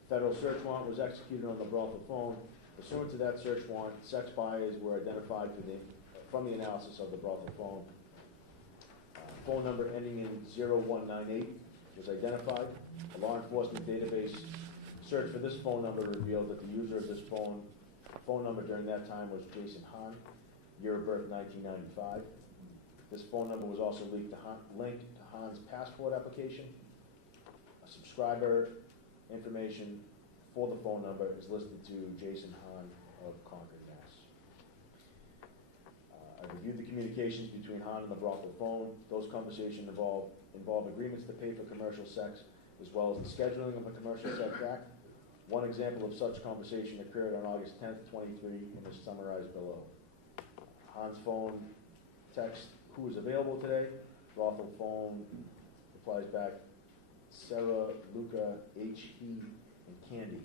federal search warrant was executed on the brothel phone. Pursuant to that search warrant, sex buyers were identified from the analysis of the brothel phone. Phone number ending in 0198 was identified. A law enforcement database search for this phone number revealed that the user of this phone number during that time was Jason Hahn, year of birth 1995. This phone number was also linked to Hahn's passport application. A subscriber information for the phone number is listed to Jason Hahn of Concord, Mass. I reviewed the communications between Hahn and the brothel phone. Those conversations involve agreements to pay for commercial sex, as well as the scheduling of a commercial sex act. One example of such conversation occurred on August 10th, 23, and is summarized below. Hahn's phone text, who is available today? Brothel phone replies back, Sarah, Luca, H, he, and Candy.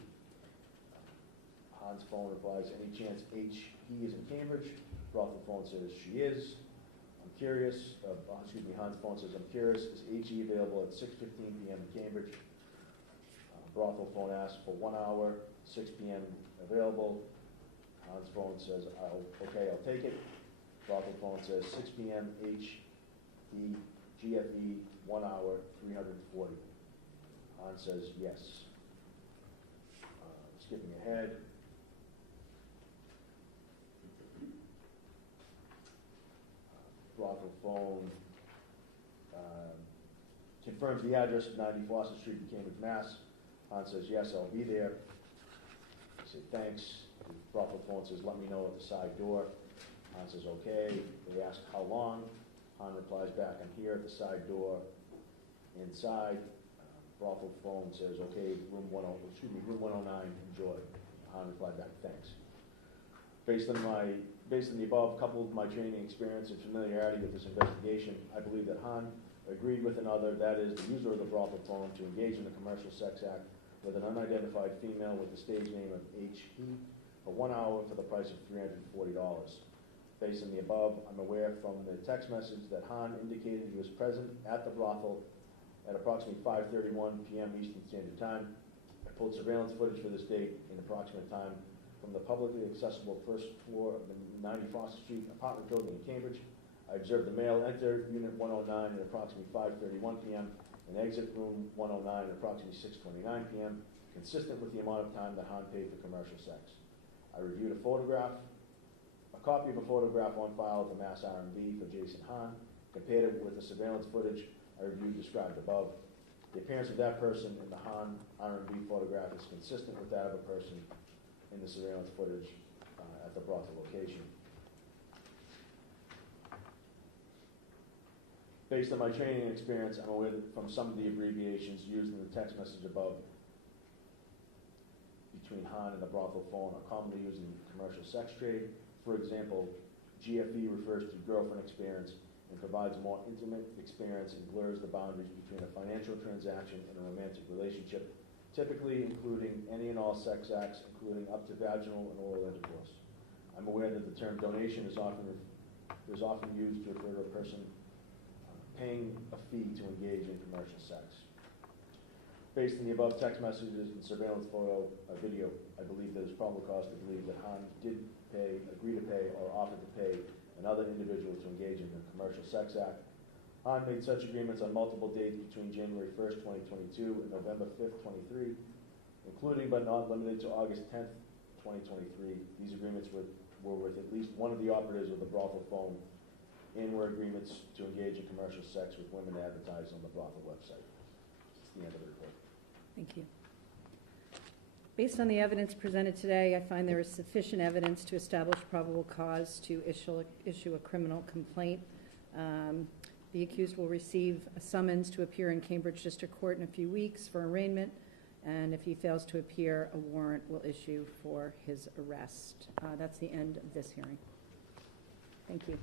Hahn's phone replies, any chance H, he is in Cambridge? Brothel phone says, she is. I'm curious, Hahn's phone says, I'm curious, is H.E. available at 6:15 p.m. in Cambridge? Brothel phone asks for 1 hour, 6 p.m. available. Hahn's phone says, okay, I'll take it. Brothel phone says 6 p.m. H.E. GFE, 1 hour, 340. Hahn says yes. Skipping ahead. Brothel phone confirms the address of 90 Fawcett Street in Cambridge, Mass. Hahn says, yes, I'll be there. I say, thanks. The brothel phone says, let me know at the side door. Hahn says, okay. They ask, how long? Hahn replies back, I'm here at the side door. Inside, brothel phone says, okay, room 109, enjoy. Hahn replied back, thanks. Based on the above, coupled with my training experience and familiarity with this investigation, I believe that Han agreed with another, that is, the user of the brothel phone, to engage in the commercial sex act with an unidentified female with the stage name of H.E. for 1 hour for the price of $340. Based on the above, I'm aware from the text message that Han indicated he was present at the brothel at approximately 5:31 p.m. Eastern Standard Time. I pulled surveillance footage for this date in approximate time from the publicly accessible first floor of the 90 Foster Street apartment building in Cambridge. I observed the male enter Unit 109 at approximately 5:31 p.m. and exit Room 109 at approximately 6:29 p.m., consistent with the amount of time that Han paid for commercial sex. I reviewed a copy of a photograph on file at the Mass R&B for Jason Han, compared it with the surveillance footage I reviewed described above. The appearance of that person in the Han R&B photograph is consistent with that of a person in the surveillance footage at the brothel location. Based on my training and experience, I'm aware that from some of the abbreviations used in the text message above between Han and the brothel phone are commonly used in the commercial sex trade. For example, GFE refers to girlfriend experience and provides a more intimate experience and blurs the boundaries between a financial transaction and a romantic relationship, typically including any and all sex acts, including up to vaginal and oral intercourse. I'm aware that the term donation is often used to refer to a person paying a fee to engage in commercial sex. Based on the above text messages and surveillance video, I believe there is probable cause to believe that Han did agree to pay, or offered to pay another individual to engage in the commercial sex act. Han made such agreements on multiple dates between January 1st, 2022 and November 5th, 23, including but not limited to August 10th, 2023. These agreements were with at least one of the operatives of the brothel phone and were agreements to engage in commercial sex with women advertised on the brothel website. That's the end of the report. Thank you. Based on the evidence presented today, I find there is sufficient evidence to establish probable cause to issue a criminal complaint. The accused will receive a summons to appear in Cambridge District Court in a few weeks for arraignment, and if he fails to appear, a warrant will issue for his arrest. That's the end of this hearing. Thank you.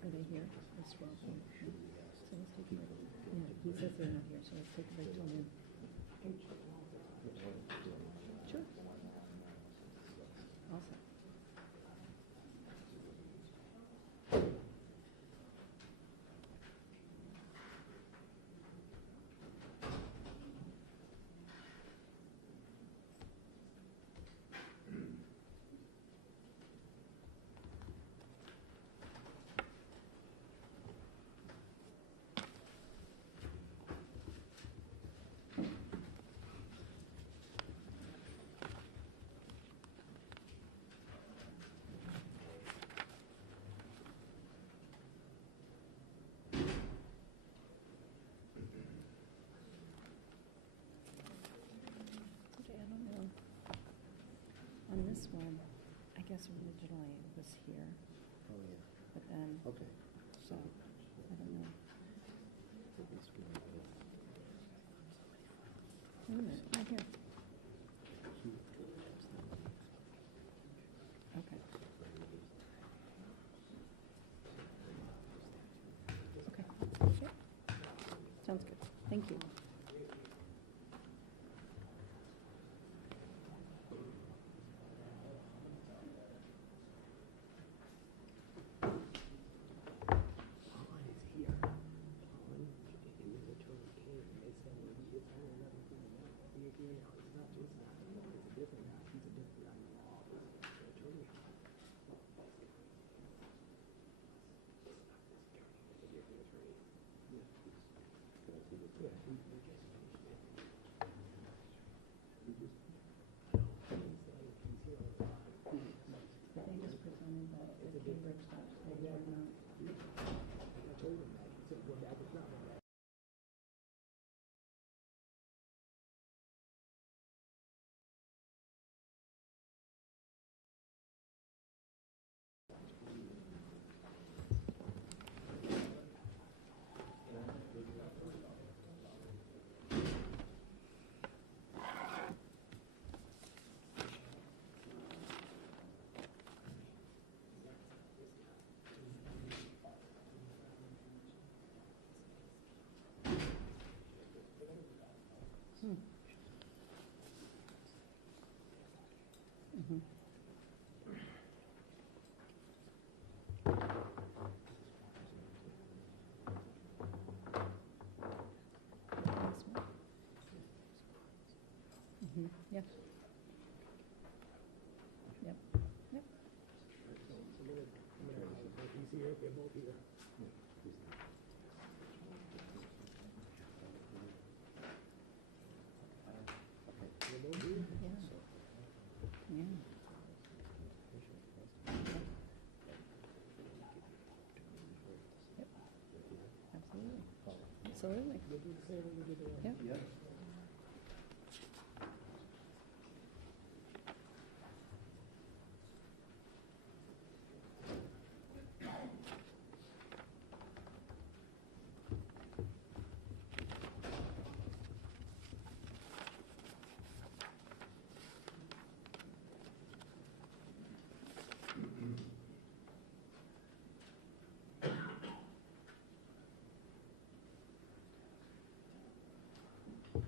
Are they here as well? So let's take a break. Yeah, he says they're not here, so let's take a break till noon. Sure. All set. On this one, I guess originally it was here, Oh, yeah, but then, okay. so, I don't know. Wait a minute, right here. Okay. Okay, yep. Sounds good. Thank you. Mhm. Mhm. Yep. Yep. Yep. Yeah. Yep. Absolutely. Absolutely. Yep. Yep.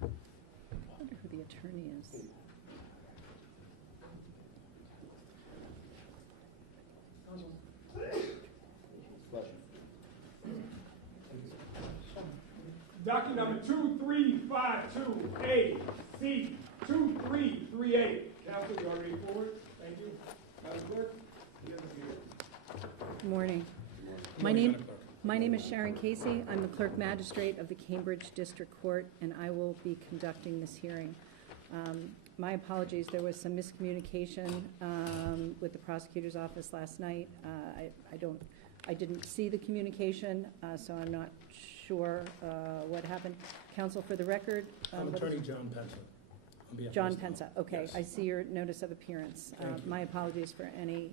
I wonder who the attorney is. Document number 2352A, C 2338. Counsel, you are ready forward. Thank you. Madam Clerk. Good morning. My name is Sharon Casey. I'm the Clerk Magistrate of the Cambridge District Court, and I will be conducting this hearing. My apologies, there was some miscommunication with the prosecutor's office last night. I didn't see the communication, so I'm not sure what happened. Counsel, for the record. I'm Attorney John Pensa. on behalf of John Mr. Pensa, okay. Yes. I see your notice of appearance. Thank you. My apologies for any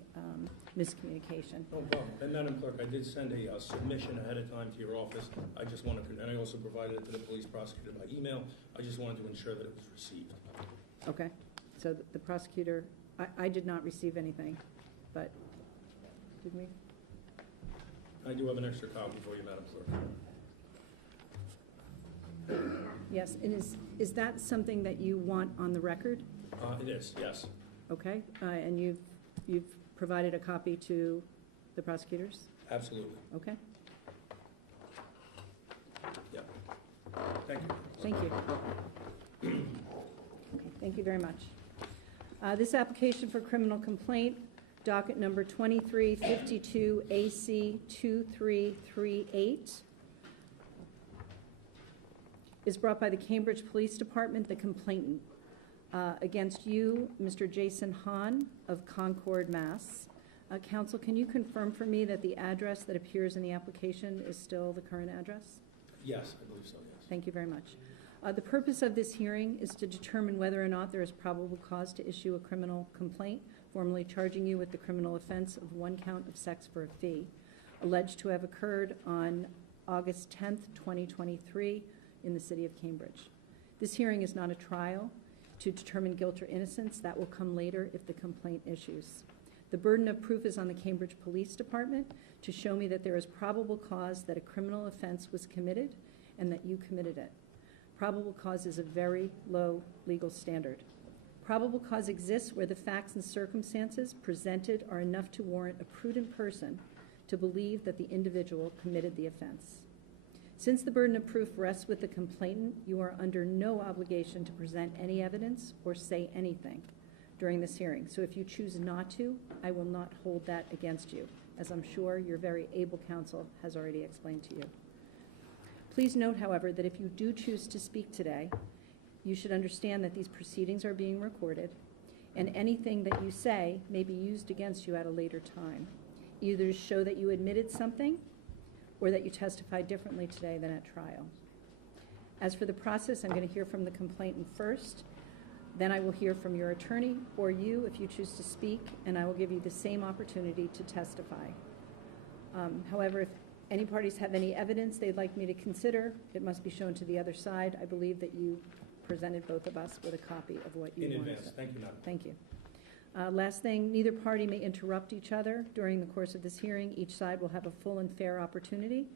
miscommunication. No problem. And Madam Clerk, I did send a submission ahead of time to your office. I just wanted to, and I also provided it to the police prosecutor by email. I just wanted to ensure that it was received. Okay, so the prosecutor, I did not receive anything, but did we? I do have an extra copy for you, Madam Clerk. Yes, and is that something that you want on the record? It is, yes. Okay, and you've provided a copy to the prosecutors? Absolutely. Okay, Yeah. Thank you. thank you. Okay, thank you very much. This application for criminal complaint, docket number 2352 AC 2338, is brought by the Cambridge Police Department, the complainant, against you, Mr. Jason Hahn of Concord, Mass. Counsel, can you confirm for me that the address that appears in the application is still the current address? Yes, I believe so, yes. Thank you very much. The purpose of this hearing is to determine whether or not there is probable cause to issue a criminal complaint, formally charging you with the criminal offense of one count of sex for a fee, alleged to have occurred on August 10th, 2023, in the city of Cambridge. This hearing is not a trial to determine guilt or innocence. That will come later if the complaint issues. The burden of proof is on the Cambridge Police Department to show me that there is probable cause that a criminal offense was committed and that you committed it. Probable cause is a very low legal standard. Probable cause exists where the facts and circumstances presented are enough to warrant a prudent person to believe that the individual committed the offense. Since the burden of proof rests with the complainant, you are under no obligation to present any evidence or say anything during this hearing. So if you choose not to, I will not hold that against you, as I'm sure your very able counsel has already explained to you. Please note, however, that if you do choose to speak today, you should understand that these proceedings are being recorded, and anything that you say may be used against you at a later time, either to show that you admitted something or that you testified differently today than at trial. As for the process, I'm going to hear from the complainant first, then I will hear from your attorney or you if you choose to speak, and I will give you the same opportunity to testify. However, if any parties have any evidence they'd like me to consider, it must be shown to the other side. I believe that you presented both of us with a copy of what you wanted. In advance. Thank you, Madam. Thank you. Last thing, neither party may interrupt each other during the course of this hearing. Each side will have a full and fair opportunity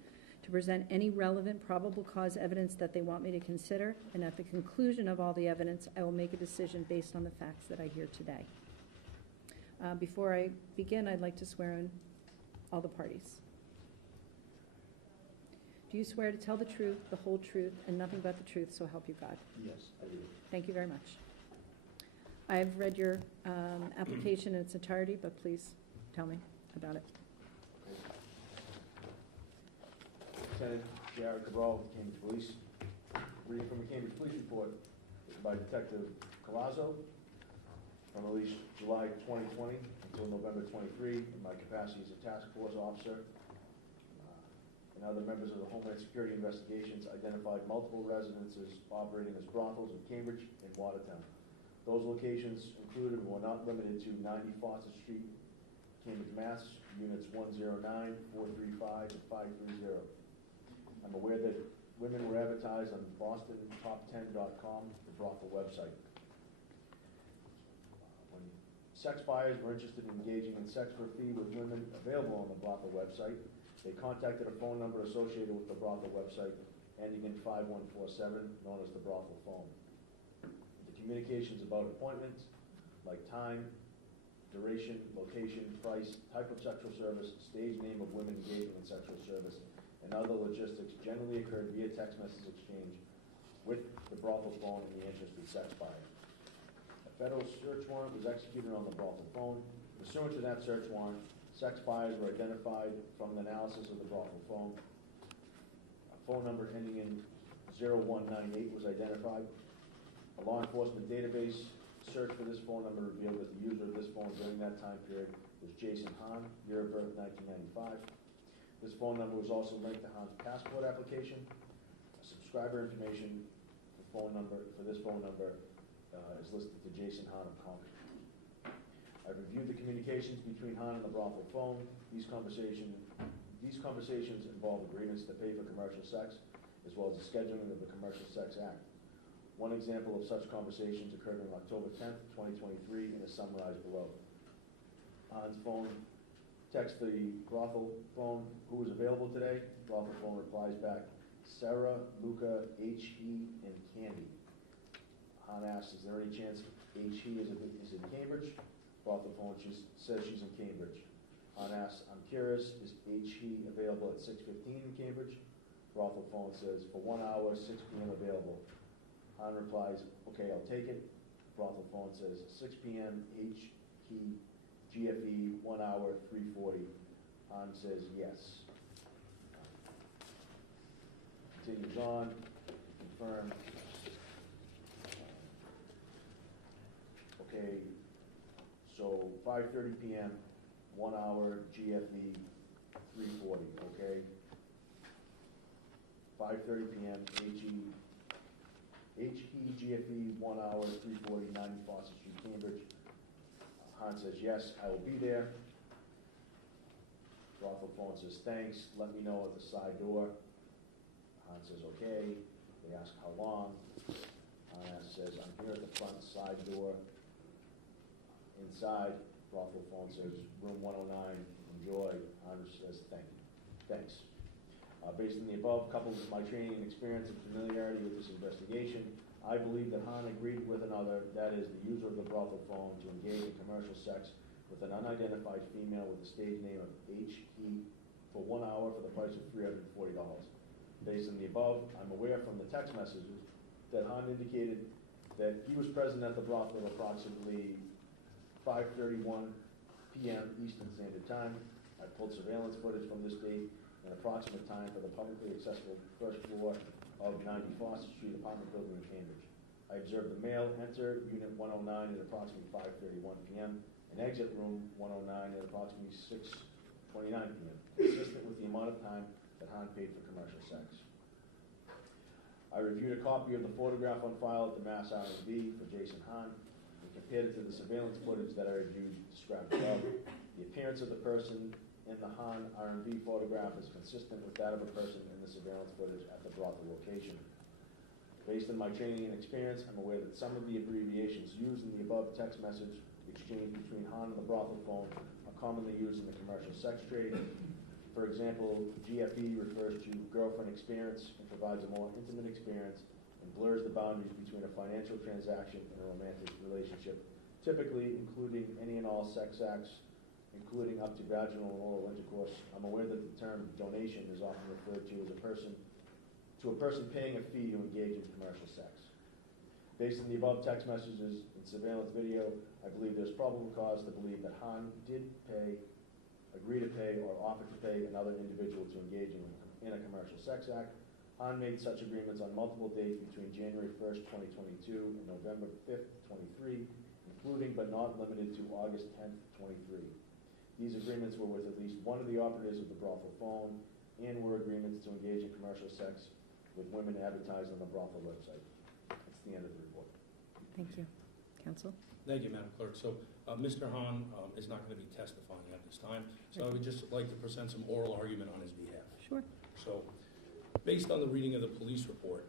to present any relevant probable cause evidence that they want me to consider, and at the conclusion of all the evidence, I will make a decision based on the facts that I hear today. Before I begin, I'd like to swear in all the parties. Do you swear to tell the truth, the whole truth, and nothing but the truth, so help you God? Yes, I do. Thank you very much. I've read your application in its entirety, but please tell me about it. Lieutenant Jared Cabral, Cambridge Police. Reading from the Cambridge Police Report by Detective Collazo from at least July 2020 until November 23 in my capacity as a task force officer. And other members of the Homeland Security Investigations identified multiple residences operating as brothels in Cambridge and Watertown. Those locations included and were not limited to 90 Foster Street, Cambridge, Mass., units 109, 435, and 530. I'm aware that women were advertised on BostonTop10.com, the brothel website. When sex buyers were interested in engaging in sex for a fee with women available on the brothel website, they contacted a phone number associated with the brothel website ending in 5147, known as the brothel phone. The communications about appointments, like time, duration, location, price, type of sexual service, stage name of women engaging in sexual service, and other logistics generally occurred via text message exchange with the brothel phone in the interested sex buyer. A federal search warrant was executed on the brothel phone. Pursuant to that search warrant, sex buyers were identified from an analysis of the brothel phone. A phone number ending in 0198 was identified. A law enforcement database search for this phone number revealed that the user of this phone during that time period was Jason Hahn, year of birth 1995. This phone number was also linked to Hahn's passport application. Subscriber information for this phone number is listed to Jason Hahn of Concord. I've reviewed the communications between Hahn and the brothel phone. These conversations involve agreements to pay for commercial sex, as well as the scheduling of the Commercial Sex Act. One example of such conversations occurred on October 10th, 2023, and is summarized below. Hahn's phone texts the brothel phone, who is available today? Brothel phone replies back, Sarah, Luca, H.E., and Candy. Hahn asks, is there any chance H.E. is in Cambridge? Brothel phone says she's in Cambridge. Hahn asks, I'm curious, is H.E. available at 6:15 in Cambridge? Brothel phone says, for 1 hour, 6 p.m. available. Hahn replies, okay, I'll take it. Brothel phone says, 6 p.m., H.E. GFE, 1 hour, 3:40. Hahn says, yes. Continues on, confirm. Okay, so 5:30 p.m., 1 hour, GFE, 3:40, okay? 5:30 p.m., HE GFE, 1 hour, 3:40, 90 Foster Street, Cambridge. Hahn says, yes, I will be there. Brothel phone says, thanks, let me know at the side door. Hahn says, okay. They ask how long. Hahn says, I'm here at the front side door. Inside, brothel phone says, room 109, enjoy. Hahn says, thank you. Thanks. Based on the above, coupled with my training and experience and familiarity with this investigation, I believe that Han agreed with another, that is, the user of the brothel phone, to engage in commercial sex with an unidentified female with the stage name of H.E. for 1 hour for the price of $340. Based on the above, I'm aware from the text messages that Han indicated that he was present at the brothel approximately 5:31 p.m. Eastern Standard Time. I pulled surveillance footage from this date and approximate time for the publicly accessible first floor of 90 Foster Street apartment building in Cambridge. I observed the male enter Unit 109 at approximately 5:31 p.m. and exit Room 109 at approximately 6:29 p.m., consistent with the amount of time that Han paid for commercial sex. I reviewed a copy of the photograph on file at the Mass R&B for Jason Han and compared it to the surveillance footage that I reviewed described above. The appearance of the person in the Han R&B photograph is consistent with that of a person in the surveillance footage at the brothel location. Based on my training and experience, I'm aware that some of the abbreviations used in the above text message exchange between Han and the brothel phone are commonly used in the commercial sex trade. For example, GFE refers to girlfriend experience and provides a more intimate experience and blurs the boundaries between a financial transaction and a romantic relationship, typically including any and all sex acts, including up to vaginal and oral intercourse. I'm aware that the term donation is often referred to as a person paying a fee to engage in commercial sex. Based on the above text messages and surveillance video, I believe there's probable cause to believe that Han did agree to pay, or offer to pay another individual to engage in a commercial sex act. Han made such agreements on multiple dates between January 1st, 2022 and November 5th, 23, including but not limited to August 10th, 23. These agreements were with at least one of the operators of the brothel phone and were agreements to engage in commercial sex with women advertised on the brothel website. That's the end of the report. Thank you. Counsel? Thank you, Madam Clerk. So Mr. Han is not going to be testifying at this time, so I would just like to present some oral argument on his behalf. Sure. So based on the reading of the police report,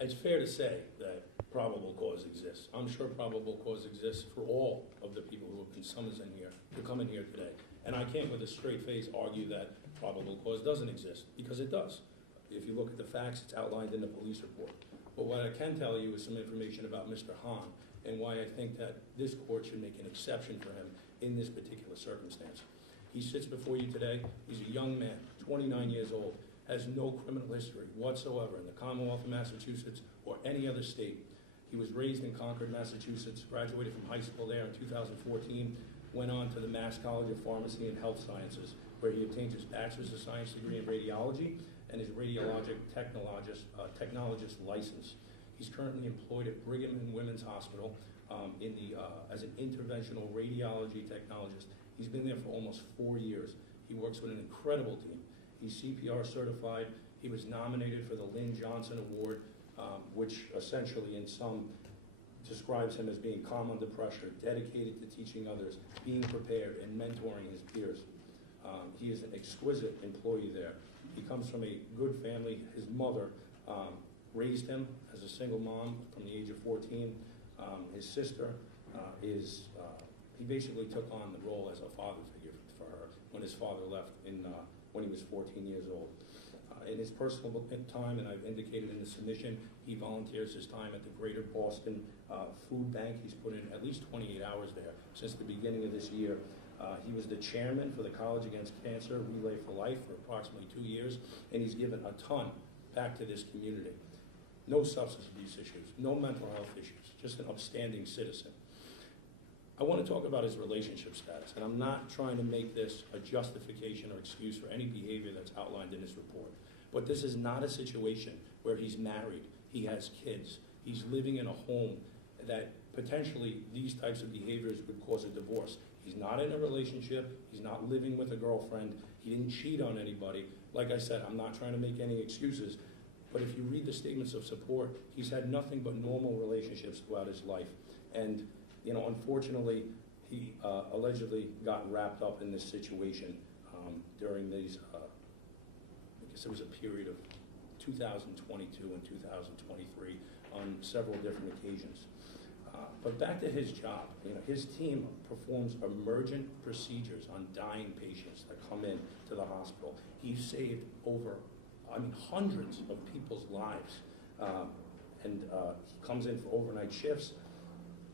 it's fair to say that probable cause exists. I'm sure probable cause exists for all of the people who have been summoned in here to come in here today. And I can't with a straight face argue that probable cause doesn't exist, because it does. If you look at the facts, it's outlined in the police report. But what I can tell you is some information about Mr. Han and why I think that this court should make an exception for him in this particular circumstance. He sits before you today. He's a young man, 29 years old, has no criminal history whatsoever in the Commonwealth of Massachusetts or any other state. He was raised in Concord, Massachusetts, graduated from high school there in 2014, went on to the Mass College of Pharmacy and Health Sciences, where he obtained his Bachelor's of Science degree in radiology and his radiologic technologist license. He's currently employed at Brigham and Women's Hospital as an interventional radiology technologist. He's been there for almost 4 years. He works with an incredible team. He's CPR certified. He was nominated for the Lynn Johnson Award, which essentially in sum describes him as being calm under pressure, dedicated to teaching others, being prepared, and mentoring his peers. He is an exquisite employee there. He comes from a good family. His mother raised him as a single mom from the age of 14. His sister he basically took on the role as a father figure for her when his father left when he was 14 years old. In his personal time, and I've indicated in the submission, he volunteers his time at the Greater Boston Food Bank. He's put in at least 28 hours there since the beginning of this year. He was the chairman for the College Against Cancer Relay for Life for approximately 2 years, and he's given a ton back to this community. No substance abuse issues, no mental health issues, just an upstanding citizen. I want to talk about his relationship status, and I'm not trying to make this a justification or excuse for any behavior that's outlined in this report. But this is not a situation where he's married, he has kids, he's living in a home that potentially these types of behaviors would cause a divorce. He's not in a relationship, he's not living with a girlfriend, he didn't cheat on anybody. Like I said, I'm not trying to make any excuses, but if you read the statements of support, he's had nothing but normal relationships throughout his life. And unfortunately, he allegedly got wrapped up in this situation during these, I guess it was a period of 2022 and 2023 on several different occasions. But back to his job, his team performs emergent procedures on dying patients that come in to the hospital. He saved over hundreds of people's lives. And he comes in for overnight shifts.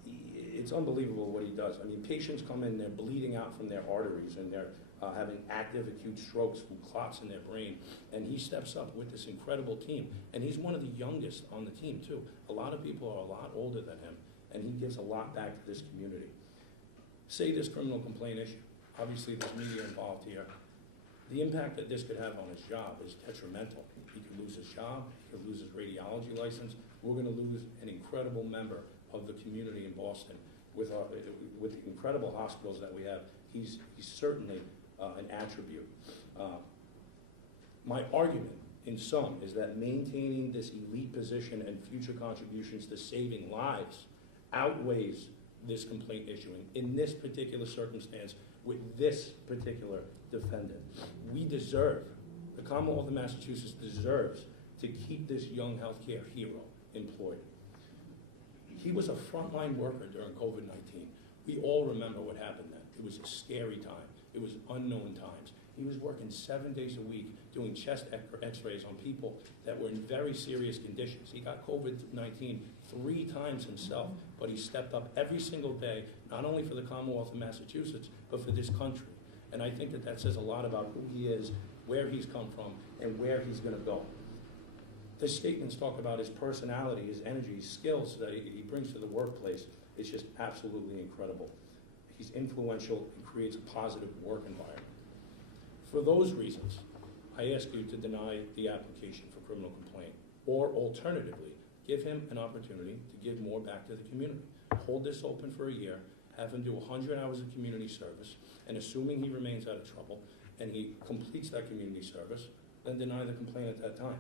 It's unbelievable what he does. I mean, patients come in, they're bleeding out from their arteries, and they're having active acute strokes from clots in their brain. And he steps up with this incredible team. And he's one of the youngest on the team, too. A lot of people are a lot older than him, and he gives a lot back to this community. Say this criminal complaint issue. Obviously, there's media involved here. The impact that this could have on his job is detrimental. He could lose his job, he could lose his radiology license. We're going to lose an incredible member of the community in Boston. With the incredible hospitals that we have, he's certainly an attribute. My argument, in sum, is that maintaining this elite position and future contributions to saving lives outweighs this complaint issuing in this particular circumstance with this particular defendant. We deserve, the Commonwealth of Massachusetts deserves to keep this young healthcare hero employed. He was a frontline worker during COVID-19. We all remember what happened then. It was a scary time. It was unknown times. He was working 7 days a week doing chest x-rays on people that were in very serious conditions. He got COVID-19 3 times himself, but he stepped up every single day, not only for the Commonwealth of Massachusetts, but for this country. And I think that that says a lot about who he is, where he's come from, and where he's going to go. The statements talk about his personality, his energy, his skills that he brings to the workplace. It's just absolutely incredible. He's influential and creates a positive work environment. For those reasons, I ask you to deny the application for criminal complaint, or alternatively, give him an opportunity to give more back to the community. Hold this open for a year, have him do 100 hours of community service, and assuming he remains out of trouble and he completes that community service, then deny the complaint at that time.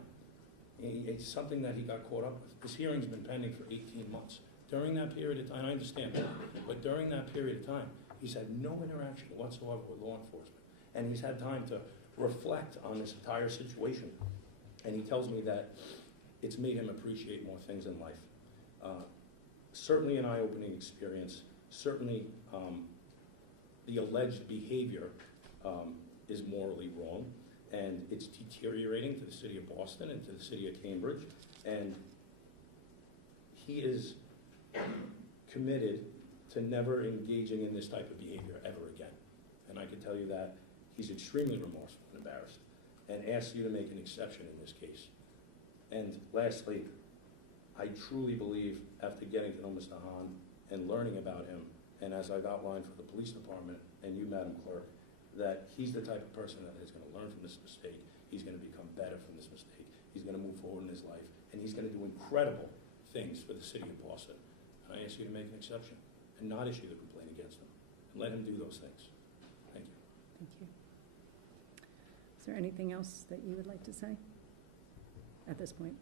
It's something that he got caught up with. This hearing's been pending for 18 months. During that period of time, I understand that, but during that period of time, he's had no interaction whatsoever with law enforcement. And he's had time to reflect on this entire situation. And he tells me that it's made him appreciate more things in life. Certainly an eye-opening experience. Certainly the alleged behavior is morally wrong. And it's deteriorating to the city of Boston and to the city of Cambridge. And he is committed to never engaging in this type of behavior ever again. And I can tell you that he's extremely remorseful and embarrassed and asks you to make an exception in this case. And lastly, I truly believe, after getting to know Mr. Hahn and learning about him, and as I've outlined for the police department and you, Madam Clerk, that he's the type of person that is going to learn from this mistake. He's going to become better from this mistake. He's going to move forward in his life, and he's going to do incredible things for the city of Boston. And I ask you to make an exception and not issue the complaint against him, and let him do those things. Thank you. Thank you. Is there anything else that you would like to say at this point?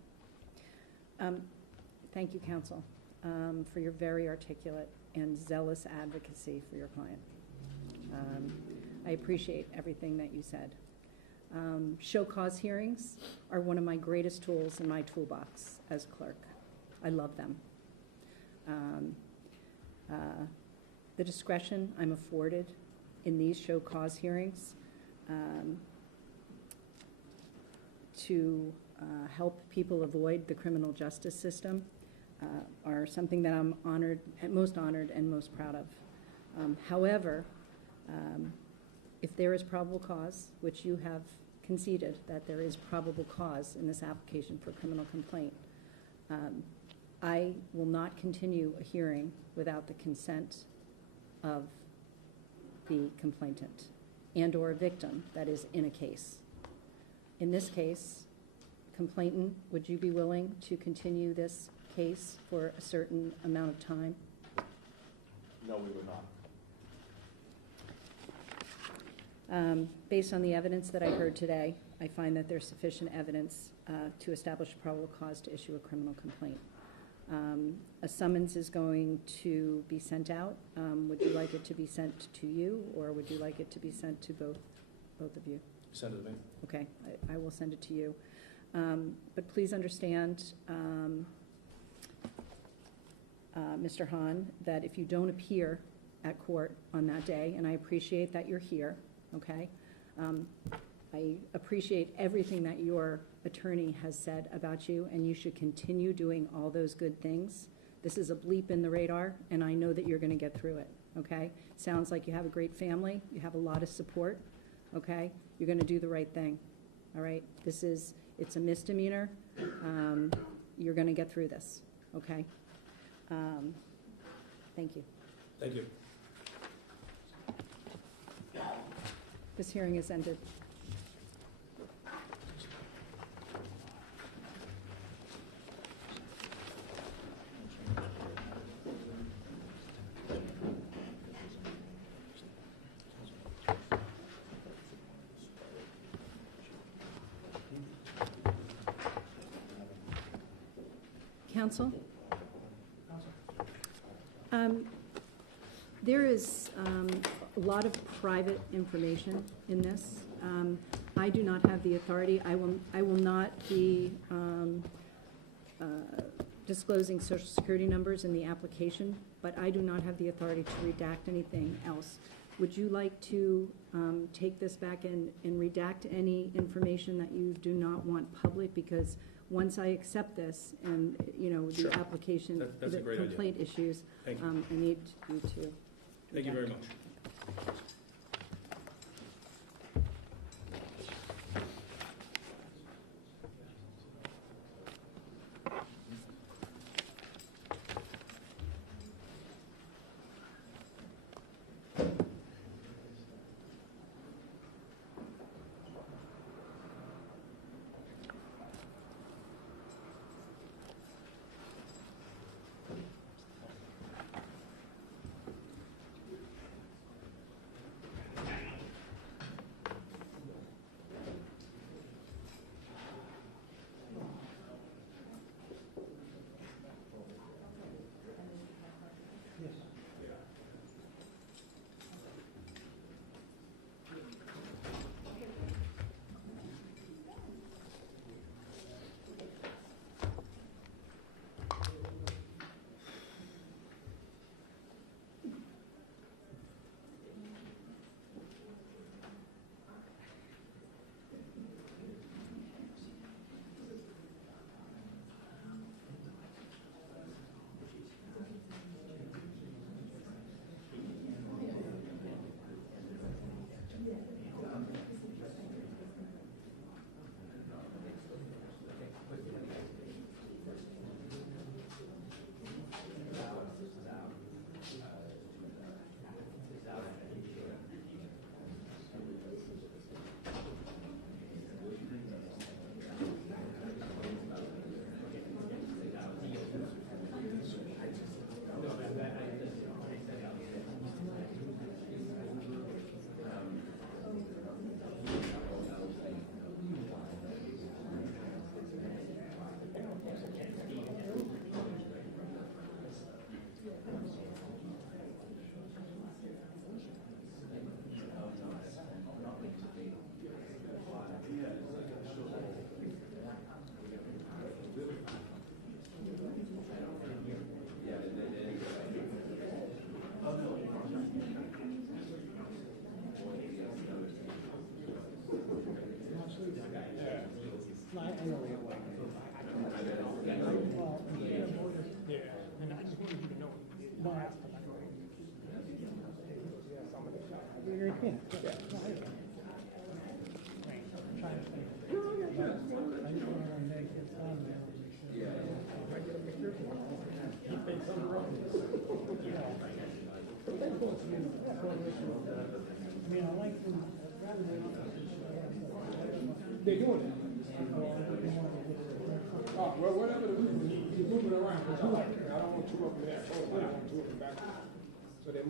Thank you, counsel, for your very articulate and zealous advocacy for your client. I appreciate everything that you said. Show cause hearings are one of my greatest tools in my toolbox as clerk. I love them. The discretion I'm afforded in these show cause hearings to help people avoid the criminal justice system are something that I'm honored and most proud of. However, if there is probable cause, which you have conceded that there is probable cause in this application for criminal complaint, I will not continue a hearing without the consent of the complainant and/or a victim that is in a case. In this case, complainant, would you be willing to continue this case for a certain amount of time? No, we would not. Based on the evidence that I heard today, I find that there's sufficient evidence to establish probable cause to issue a criminal complaint. A summons is going to be sent out. Would you like it to be sent to you, or would you like it to be sent to both of you? Send it to me. Okay, I will send it to you. But please understand, Mr. Hahn, that if you don't appear at court on that day, and I appreciate that you're here, okay, I appreciate everything that your attorney has said about you, and you should continue doing all those good things. This is a bleep in the radar, and I know that you're going to get through it, okay? Sounds like you have a great family. You have a lot of support, okay? You're going to do the right thing, all right? It's a misdemeanor. You're going to get through this, okay? Thank you. Thank you. This hearing is ended. Counsel? There is a lot of private information in this. I do not have the authority. I will not be disclosing Social Security numbers in the application, but I do not have the authority to redact anything else. Would you like to take this back and redact any information that you do not want public? Because once I accept this and, you know, the Sure. application, That's a the great idea. complaint issues, Thank you. I need you to. Thank you very much. They're doing it. Oh, well, whatever the reason, he's moving around, because I don't want two of them there, I told him I don't want two of them back. So they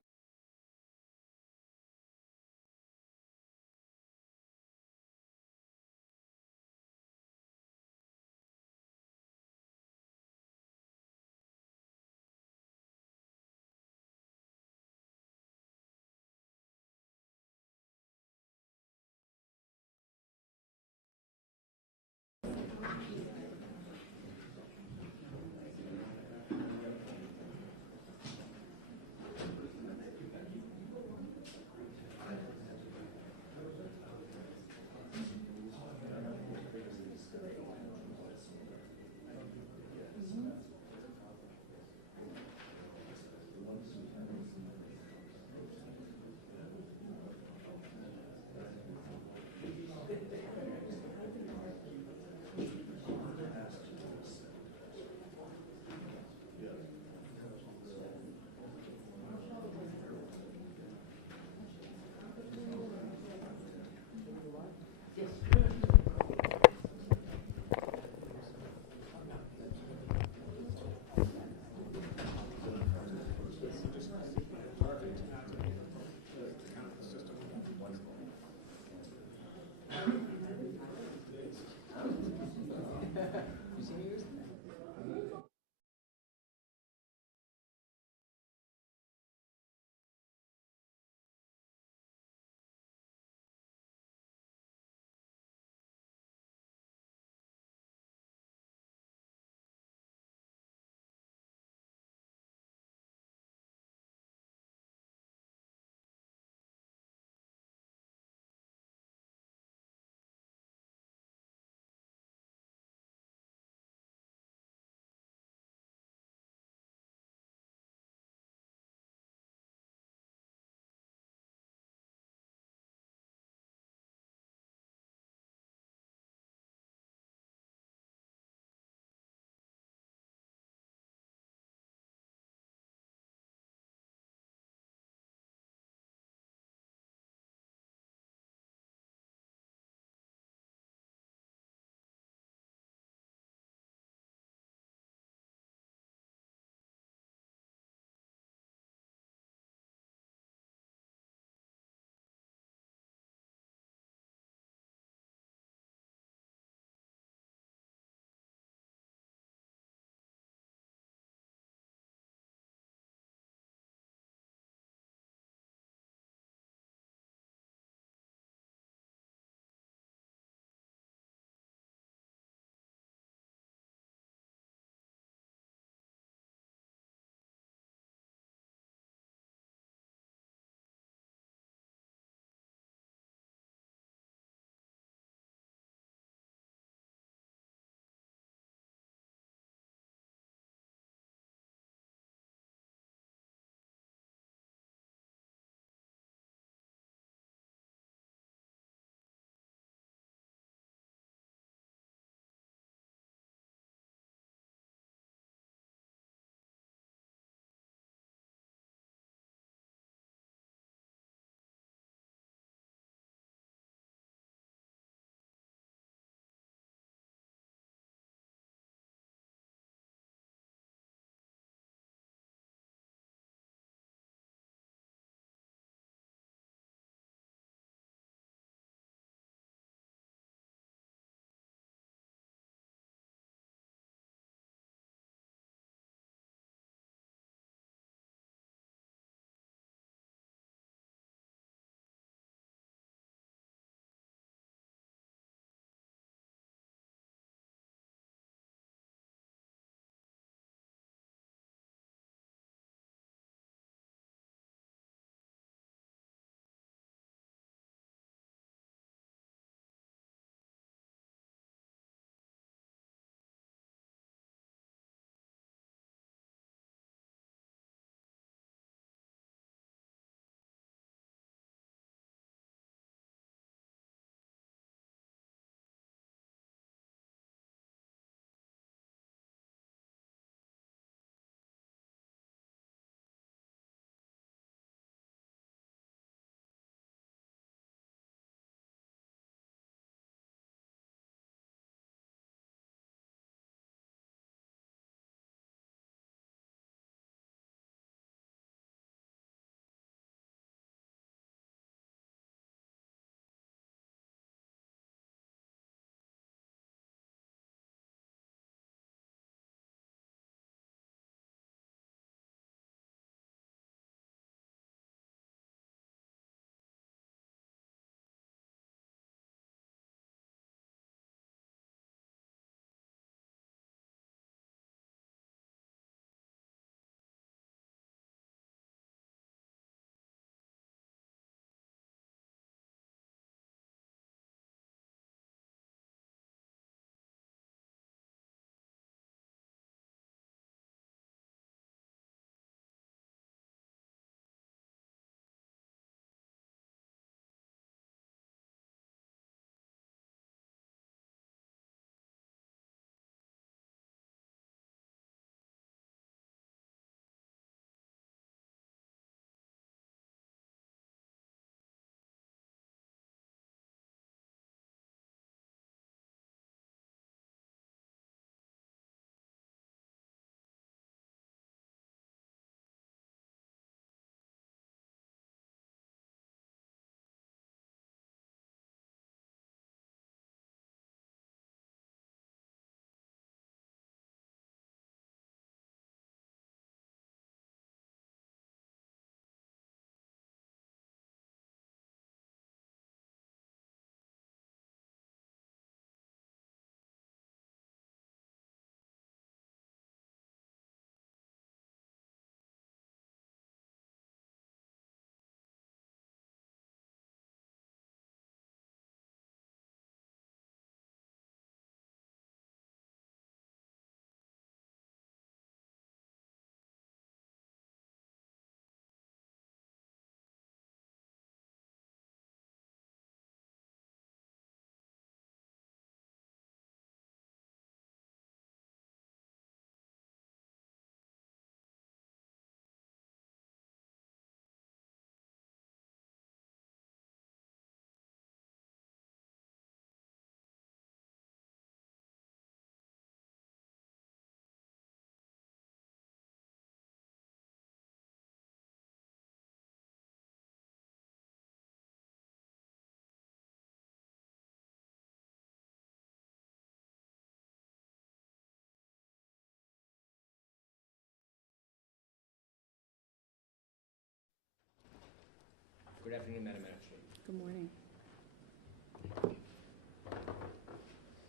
Good afternoon, Madam Magistrate. Good morning.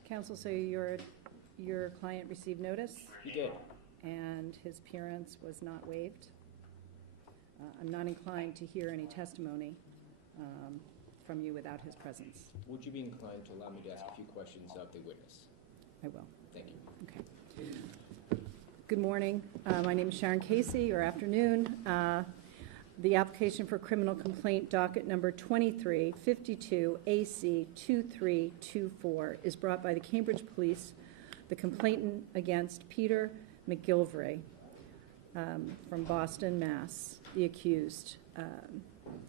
Counsel, so your client received notice You did. and his appearance was not waived. I'm not inclined to hear any testimony from you without his presence. Would you be inclined to allow me to ask a few questions of the witness? I will. Thank you. Okay. Good morning. My name is Sharon Casey, or afternoon. The application for criminal complaint docket number 2352 AC 2324 is brought by the Cambridge Police, the complainant against Peter McGilvray from Boston, Mass., the accused.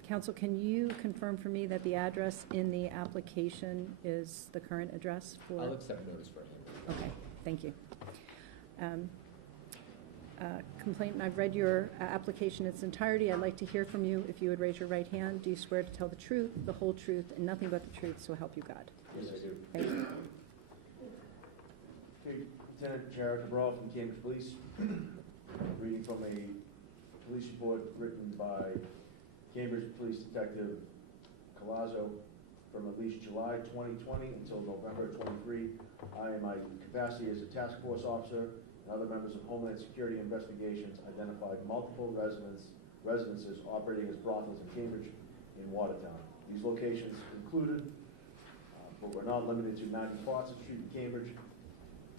Counsel, can you confirm for me that the address in the application is the current address for? I'll accept notice for him. Okay, thank you. Complainant, I've read your application in its entirety. I'd like to hear from you. If you would raise your right hand, do you swear to tell the truth, the whole truth, and nothing but the truth, so help you God? Yes, I do. Thank you. Okay, Lieutenant Jared Brothel from Cambridge Police. Reading from a police report written by Cambridge Police Detective Colazzo from at least July 2020 until November 23. I, in my capacity as a task force officer and other members of Homeland Security investigations, identified multiple residences operating as brothels in Cambridge in Watertown. These locations included, but were not limited to 90 Fawcett Street in Cambridge,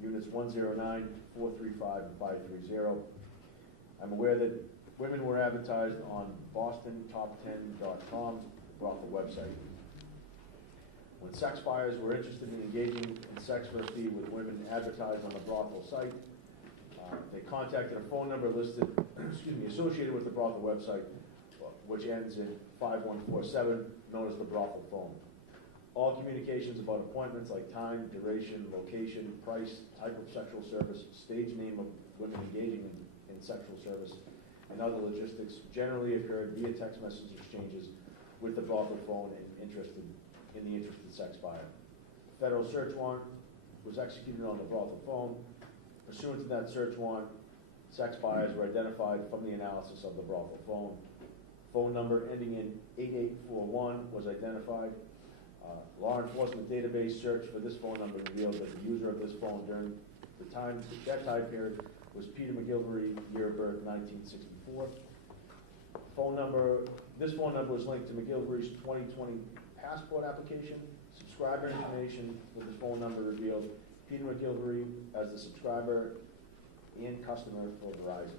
units 109, 435, and 530. I'm aware that women were advertised on BostonTop10.com, brothel website. When sex buyers were interested in engaging in sex for a fee with women advertised on the brothel site, they contacted a phone number listed, associated with the brothel website, which ends in 5147, known as the brothel phone. All communications about appointments like time, duration, location, price, type of sexual service, stage name of women engaging in sexual service, and other logistics generally occurred via text message exchanges with the brothel phone and in the interested sex buyer. A federal search warrant was executed on the brothel phone. Pursuant to that search warrant, sex buyers were identified from the analysis of the brothel phone. Phone number ending in 8841 was identified. Law enforcement database search for this phone number revealed that the user of this phone during that time period was Peter McGilvray, year of birth 1964. This phone number was linked to McGilvray's 2020 passport application. Subscriber information with this phone number revealed Peter McGilvray as the subscriber and customer for Verizon.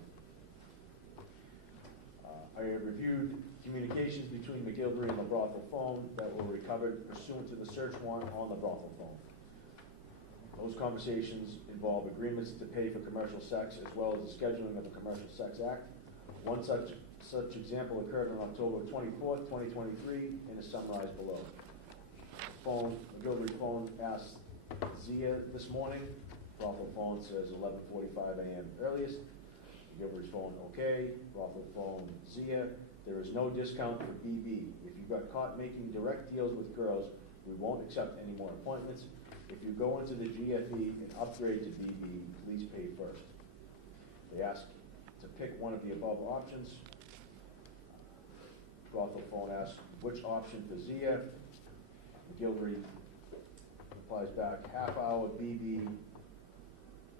I have reviewed communications between McGilvray and the brothel phone that were recovered pursuant to the search warrant on the brothel phone. Those conversations involve agreements to pay for commercial sex as well as the scheduling of the Commercial Sex Act. One such example occurred on October 24th, 2023, and is summarized below. McGilvray's phone asked Zia this morning. Brothel phone says 11:45 a.m. earliest. McGilvray's phone, okay. Brothel phone, Zia, there is no discount for BB. If you got caught making direct deals with girls, we won't accept any more appointments. If you go into the GFE and upgrade to BB, please pay first. They ask to pick one of the above options. Brothel phone asks which option for Zia. McGilvray replies back, half hour BB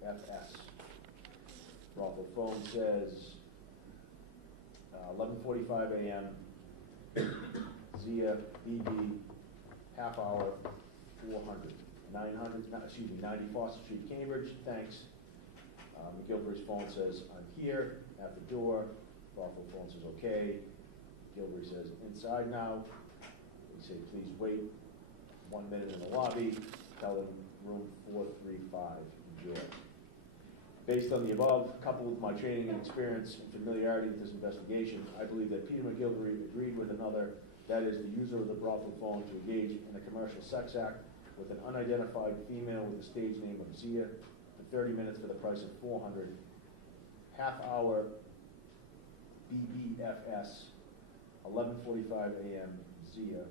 FS. Brothel phone says 11:45 a.m. Zia BB half hour 400. 90 Foster Street, Cambridge, thanks. McGilvray's phone says, I'm here, at the door. Brothel phone says, okay. McGilvray says, inside now. We say, please wait 1 minute in the lobby. Tell him room 435, enjoy. Based on the above, coupled with my training and experience and familiarity with this investigation, I believe that Peter McGilvray agreed with another, that is the user of the brothel phone, to engage in a commercial sex act with an unidentified female with the stage name of Zia for 30 minutes for the price of $400. Half hour BBFS, 11:45 a.m. Zia,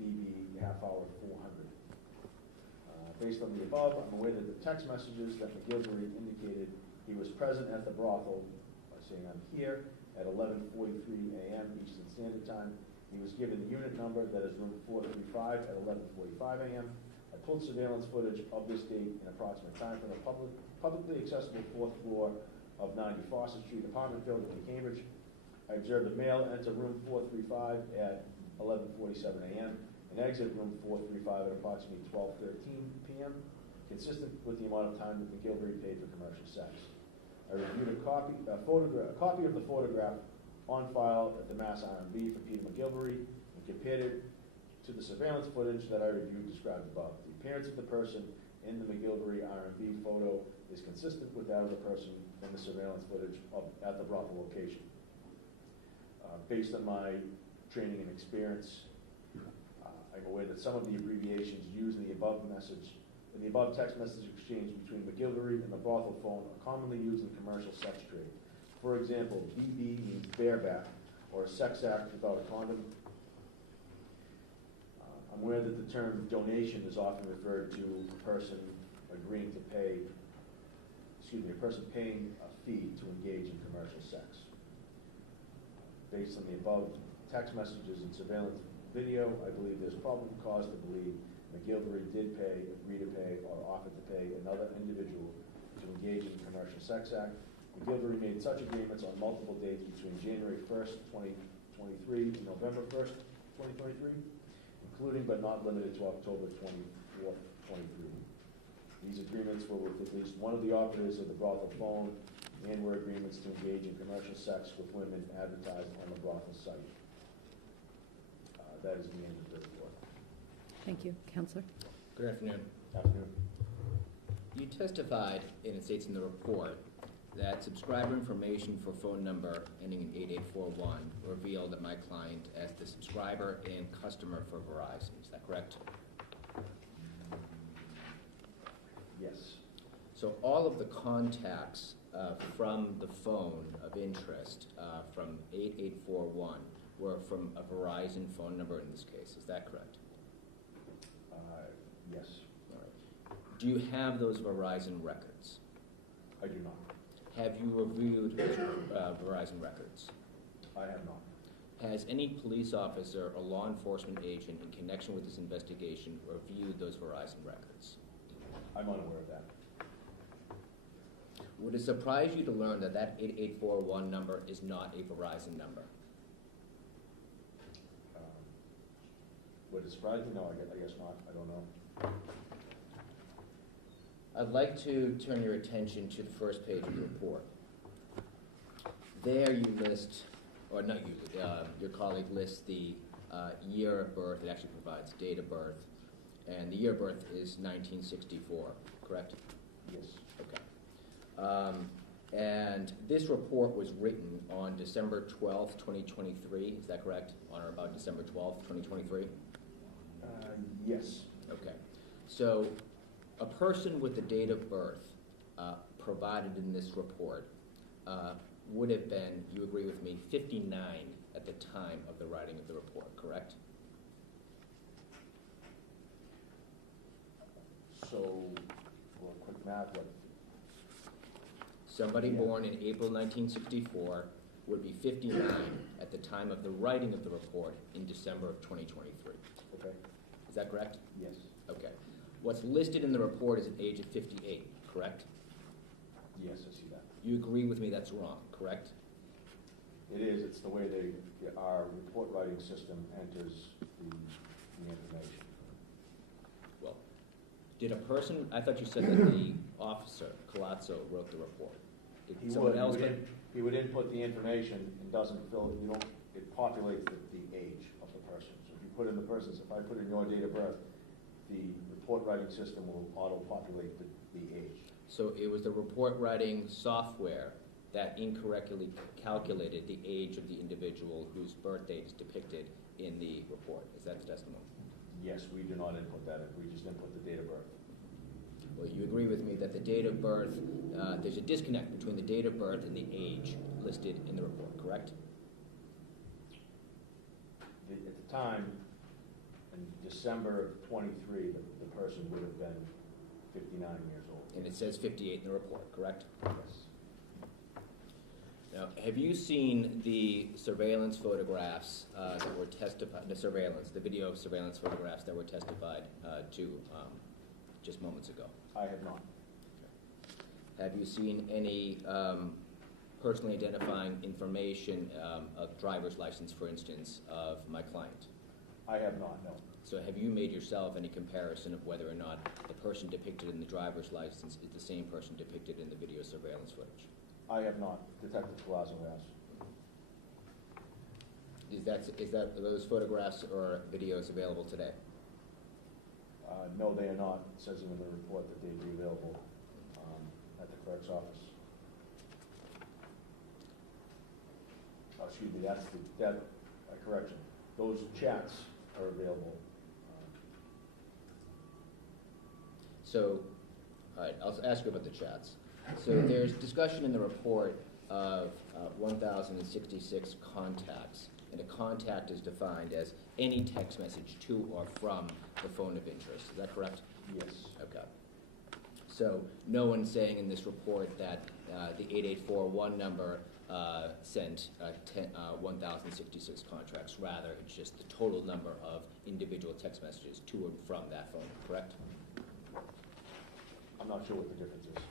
BB half hour 400. Based on the above, I'm aware that the text messages that McGilvray indicated he was present at the brothel by saying I'm here at 11:43 a.m. Eastern Standard Time, He was given the unit number, that is room 435, at 11:45 a.m. I pulled surveillance footage of this date and approximate time from the publicly accessible fourth floor of 90 Foster Street, apartment building in Cambridge. I observed a male enter room 435 at 11:47 a.m. and exit room 435 at approximately 12:13 p.m., consistent with the amount of time that McGilvery paid for commercial sex. I reviewed a copy of the photograph on file at the Mass R&B for Peter McGilvery and compared it to the surveillance footage that I reviewed described above. The appearance of the person in the McGilvery R&B photo is consistent with that of the person in the surveillance footage at the Brothel location. Based on my training and experience, I'm aware that some of the abbreviations used in the above text message exchange between McGilvery and the Brothel phone are commonly used in commercial sex trade. For example, BB means bareback, or a sex act without a condom. I'm aware that the term donation is often referred to a person agreeing to pay, a person paying a fee to engage in commercial sex. Based on the above text messages and surveillance video, I believe there's probable cause to believe McGilvery did pay, agree to pay, or offer to pay another individual to engage in a commercial sex act. McGilvery made such agreements on multiple dates between January 1st, 2023 and November 1st, 2023, including but not limited to October 24th, 23. These agreements were with at least one of the operators of the Brothel phone and were agreements to engage in commercial sex with women advertised on the Brothel site. That is the end of the report. Thank you. Counselor? Good afternoon. Afternoon. You testified, and it states in the report, that subscriber information for phone number ending in 8841 revealed that my client as the subscriber and customer for Verizon. Is that correct? Yes. So all of the contacts from the phone of interest from 8841 were from a Verizon phone number in this case. Is that correct? Yes. All right. Do you have those Verizon records? I do not. Have you reviewed those Verizon records? I have not. Has any police officer or law enforcement agent in connection with this investigation reviewed those Verizon records? I'm unaware of that. Would it surprise you to learn that that 8841 number is not a Verizon number? Would it surprise me? No, I guess not. I don't know. I'd like to turn your attention to the first page of the report. There you list, or not you, your colleague lists the year of birth. It actually provides date of birth. And the year of birth is 1964, correct? Yes. Okay. And this report was written on December 12th, 2023. Is that correct? On or about December 12th, 2023? Yes. Okay. So a person with the date of birth provided in this report would have been, you agree with me, 59 at the time of the writing of the report, correct? So, well, quick math, what? Somebody born in April 1964 would be 59 at the time of the writing of the report in December of 2023. Okay. Is that correct? Yes. Okay. What's listed in the report is an age of 58, correct? Yes, I see that. You agree with me that's wrong, correct? It is. It's the way our report writing system enters the information. Well, did a person, I thought you said that the officer, Colazzo, wrote the report. Did someone else? He would input the information and doesn't fill it. It populates the age of the person. So if you put in the person's, if I put in your date of birth, the report writing system will auto-populate the age. So it was the report writing software that incorrectly calculated the age of the individual whose birth date is depicted in the report. Is that the testimony? Yes, we do not input that. We just input the date of birth. Well, you agree with me that the date of birth, there's a disconnect between the date of birth and the age listed in the report, correct? At the time, in December of 23, the person would have been 59 years old. And it says 58 in the report, correct? Yes. Now, have you seen the surveillance photographs that were testified, the video surveillance photographs that were testified to just moments ago? I have not. Have you seen any personally identifying information, a driver's license, for instance, of my client? I have not, no. So have you made yourself any comparison of whether or not the person depicted in the driver's license is the same person depicted in the video surveillance footage? I have not. Detective Palazzo has. Is that those photographs or videos available today? No, they are not. It says in the report that they'd be available at the clerk's office. Excuse me, that's correction. Those chats are available. So, all right, I'll ask you about the chats. So there's discussion in the report of 1,066 contacts, and a contact is defined as any text message to or from the phone of interest. Is that correct? Yes. Okay. So no one's saying in this report that the 8841 number sent 1,066 contracts. Rather, it's just the total number of individual text messages to and from that phone, correct? I'm not sure what the difference is.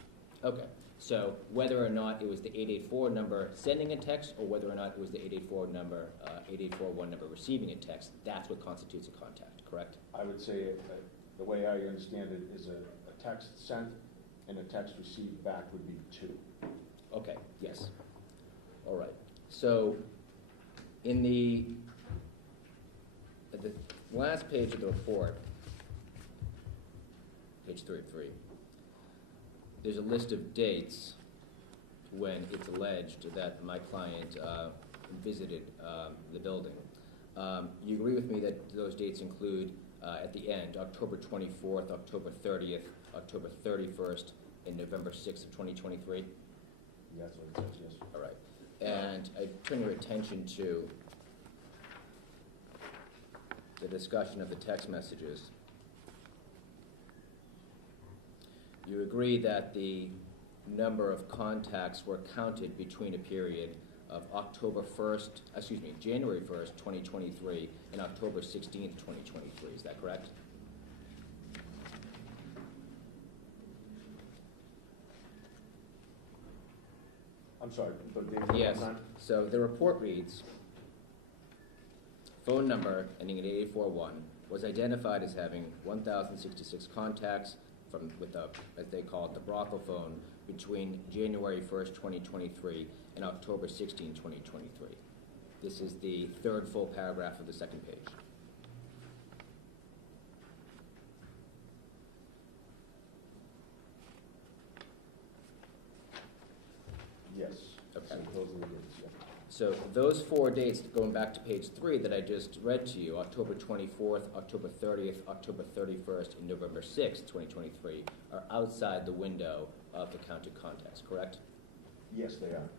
Okay, so whether or not it was the 884 number sending a text, or whether or not it was the 8841 number receiving a text, that's what constitutes a contact, correct? I would say the way I understand it is a text sent and a text received back would be two. Okay, yes. All right. So in at the last page of the report, page 3 of 3, there's a list of dates when it's alleged that my client visited the building. You agree with me that those dates include, at the end, October 24th, October 30th, October 31st, and November 6th of 2023? That's what it says, yes. All right. And I turn your attention to the discussion of the text messages. You agree that the number of contacts were counted between a period of January 1st, 2023 and October 16th, 2023. Is that correct? I'm sorry, but Yes. So the report reads, phone number ending in 8841 was identified as having 1,066 contacts with as they call it, the brothel phone between January 1st, 2023 and October 16, 2023. This is the third full paragraph of the second page. Yes. Okay. So those are the dates, yeah. So those 4 dates, going back to page 3 that I just read to you, October 24th, October 30th, October 31st, and November 6th, 2023, are outside the window of the counted contacts, correct? Yes, they are.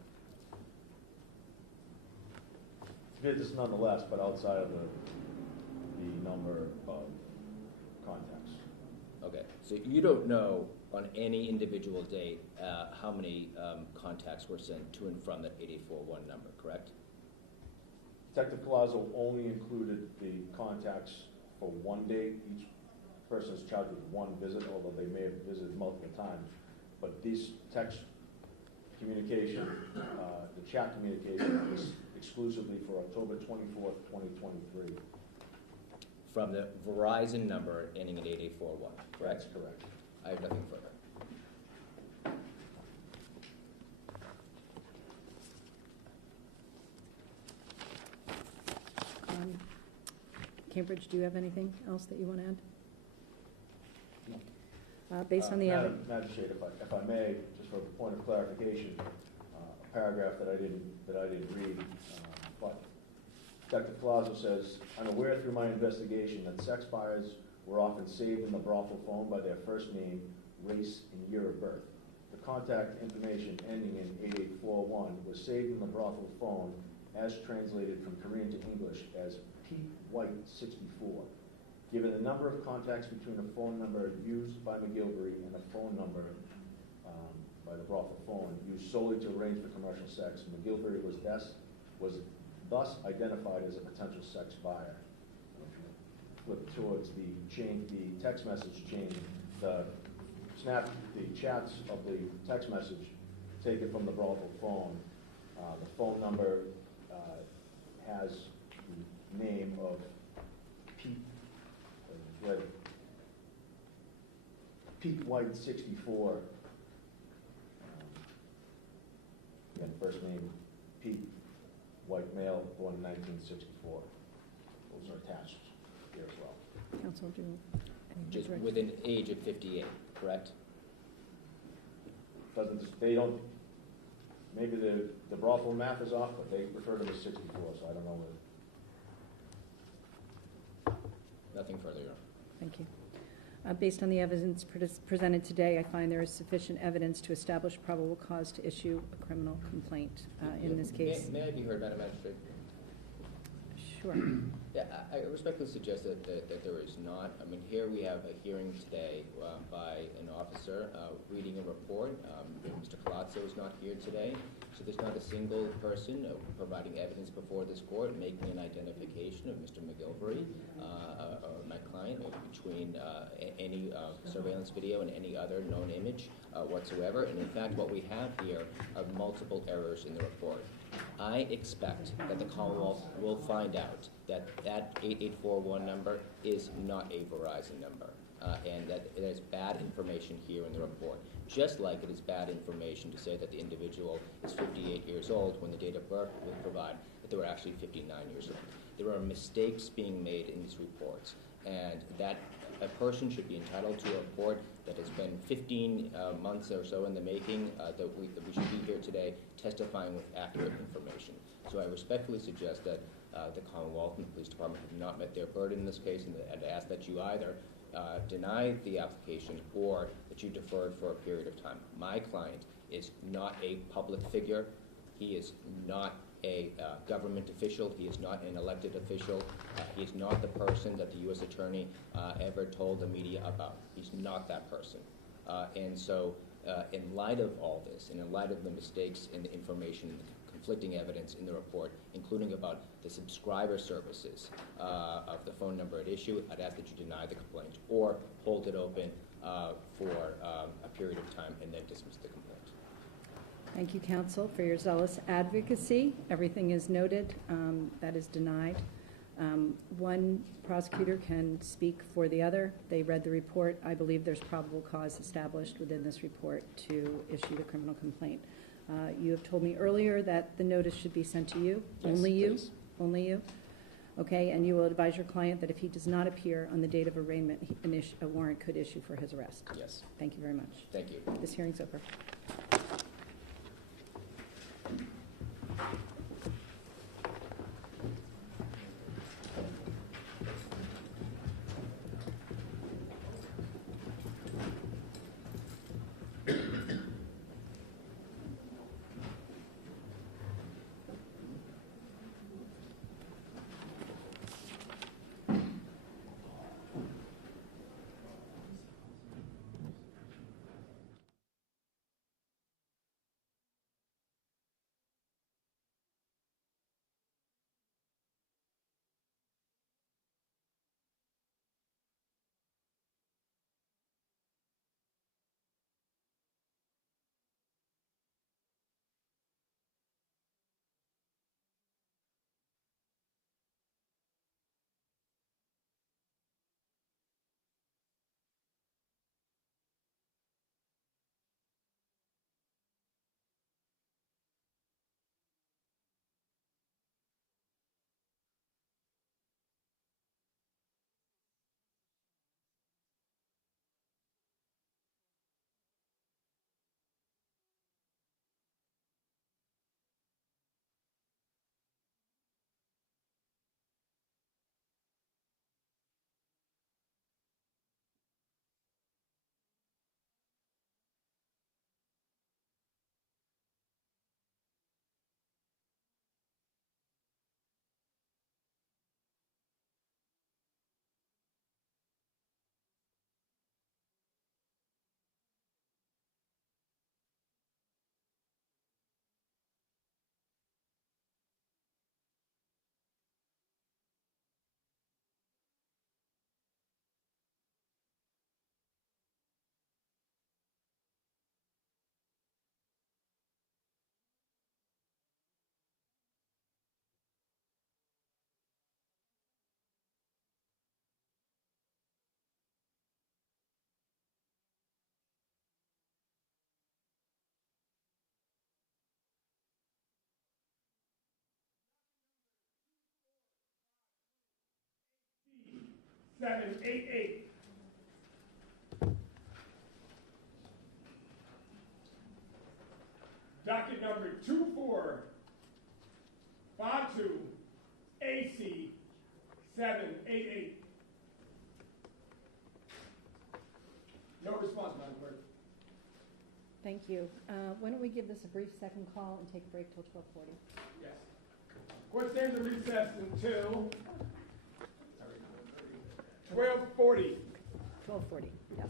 It is nonetheless, but outside of the number of contacts. Okay, so you don't know on any individual date how many contacts were sent to and from that 8841 number, correct? Detective Palazzo only included the contacts for one day. Each person is charged with one visit, although they may have visited multiple times. But this text communication, the chat communication, is exclusively for October 24th, 2023. From the Verizon number ending in 8841, correct? That's correct. I have nothing further. Cambridge, do you have anything else that you want to add? Based on the Madam Magistrate, if I may, just for a point of clarification, a paragraph that I didn't read, but Detective Palazzo says, I'm aware through my investigation that sex buyers were often saved in the brothel phone by their first name, race, and year of birth. The contact information ending in 8841 was saved in the brothel phone as translated from Korean to English as Pete White 64. Given the number of contacts between a phone number used by McGilvery and a phone number by by the Brothel phone used solely to arrange for commercial sex. McGilvery was thus identified as a potential sex buyer. Flip towards the text message chain, the chats of the text message taken from the Brothel phone. The phone number has the name of Pete White 64. Again, first name Pete White, male, born in 1964. Those are attached here as well. Counsel, do you? Just within the age of 58, correct? They don't, maybe the Brothel math is off, but they refer to him as 64, so I don't know whether. Nothing further, Your Honor. Thank you. Based on the evidence presented today, I find there is sufficient evidence to establish probable cause to issue a criminal complaint in this case. May I be heard, Madam Magistrate? Sure. Yeah, I respectfully suggest that there is not. I mean, here we have a hearing today by an officer reading a report. Mr. Palazzo is not here today, so there's not a single person providing evidence before this court making an identification of Mr. McGilvery, my client, between any surveillance video and any other known image whatsoever. And in fact, what we have here are multiple errors in the report. I expect that the Commonwealth will find out that that 8841 number is not a Verizon number, and that there's bad information here in the report. Just like it is bad information to say that the individual is 58 years old when the date of birth will provide that they were actually 59 years old. There are mistakes being made in these reports, and that a person should be entitled to a report that has been 15 months or so in the making, that we should be here today testifying with accurate information. So I respectfully suggest that the Commonwealth and the Police Department have not met their burden in this case, and ask that you either deny the application or that you defer it for a period of time. My client is not a public figure. He is not a government official. He is not an elected official. He is not the person that the U.S. Attorney ever told the media about. He's not that person. And so in light of all this, and in light of the mistakes in the information, and the conflicting evidence in the report, including about the subscriber services of the phone number at issue, I'd ask that you deny the complaint or hold it open for a period of time and then dismiss the complaint. Thank you, counsel, for your zealous advocacy. Everything is noted. That is denied. One prosecutor can speak for the other. They read the report. I believe there's probable cause established within this report to issue the criminal complaint. You have told me earlier that the notice should be sent to you. Yes, only you? please. Only you? Okay, and you will advise your client that if he does not appear on the date of arraignment, a warrant could issue for his arrest. Yes. Thank you very much. Thank you. This hearing's over. 2788. Docket number 2452 AC 788. No response, Madam Clerk. Thank you. Why don't we give this a brief second call and take a break till 12:40? Yes. Court stands in recess until 12:40. 12:40, yes.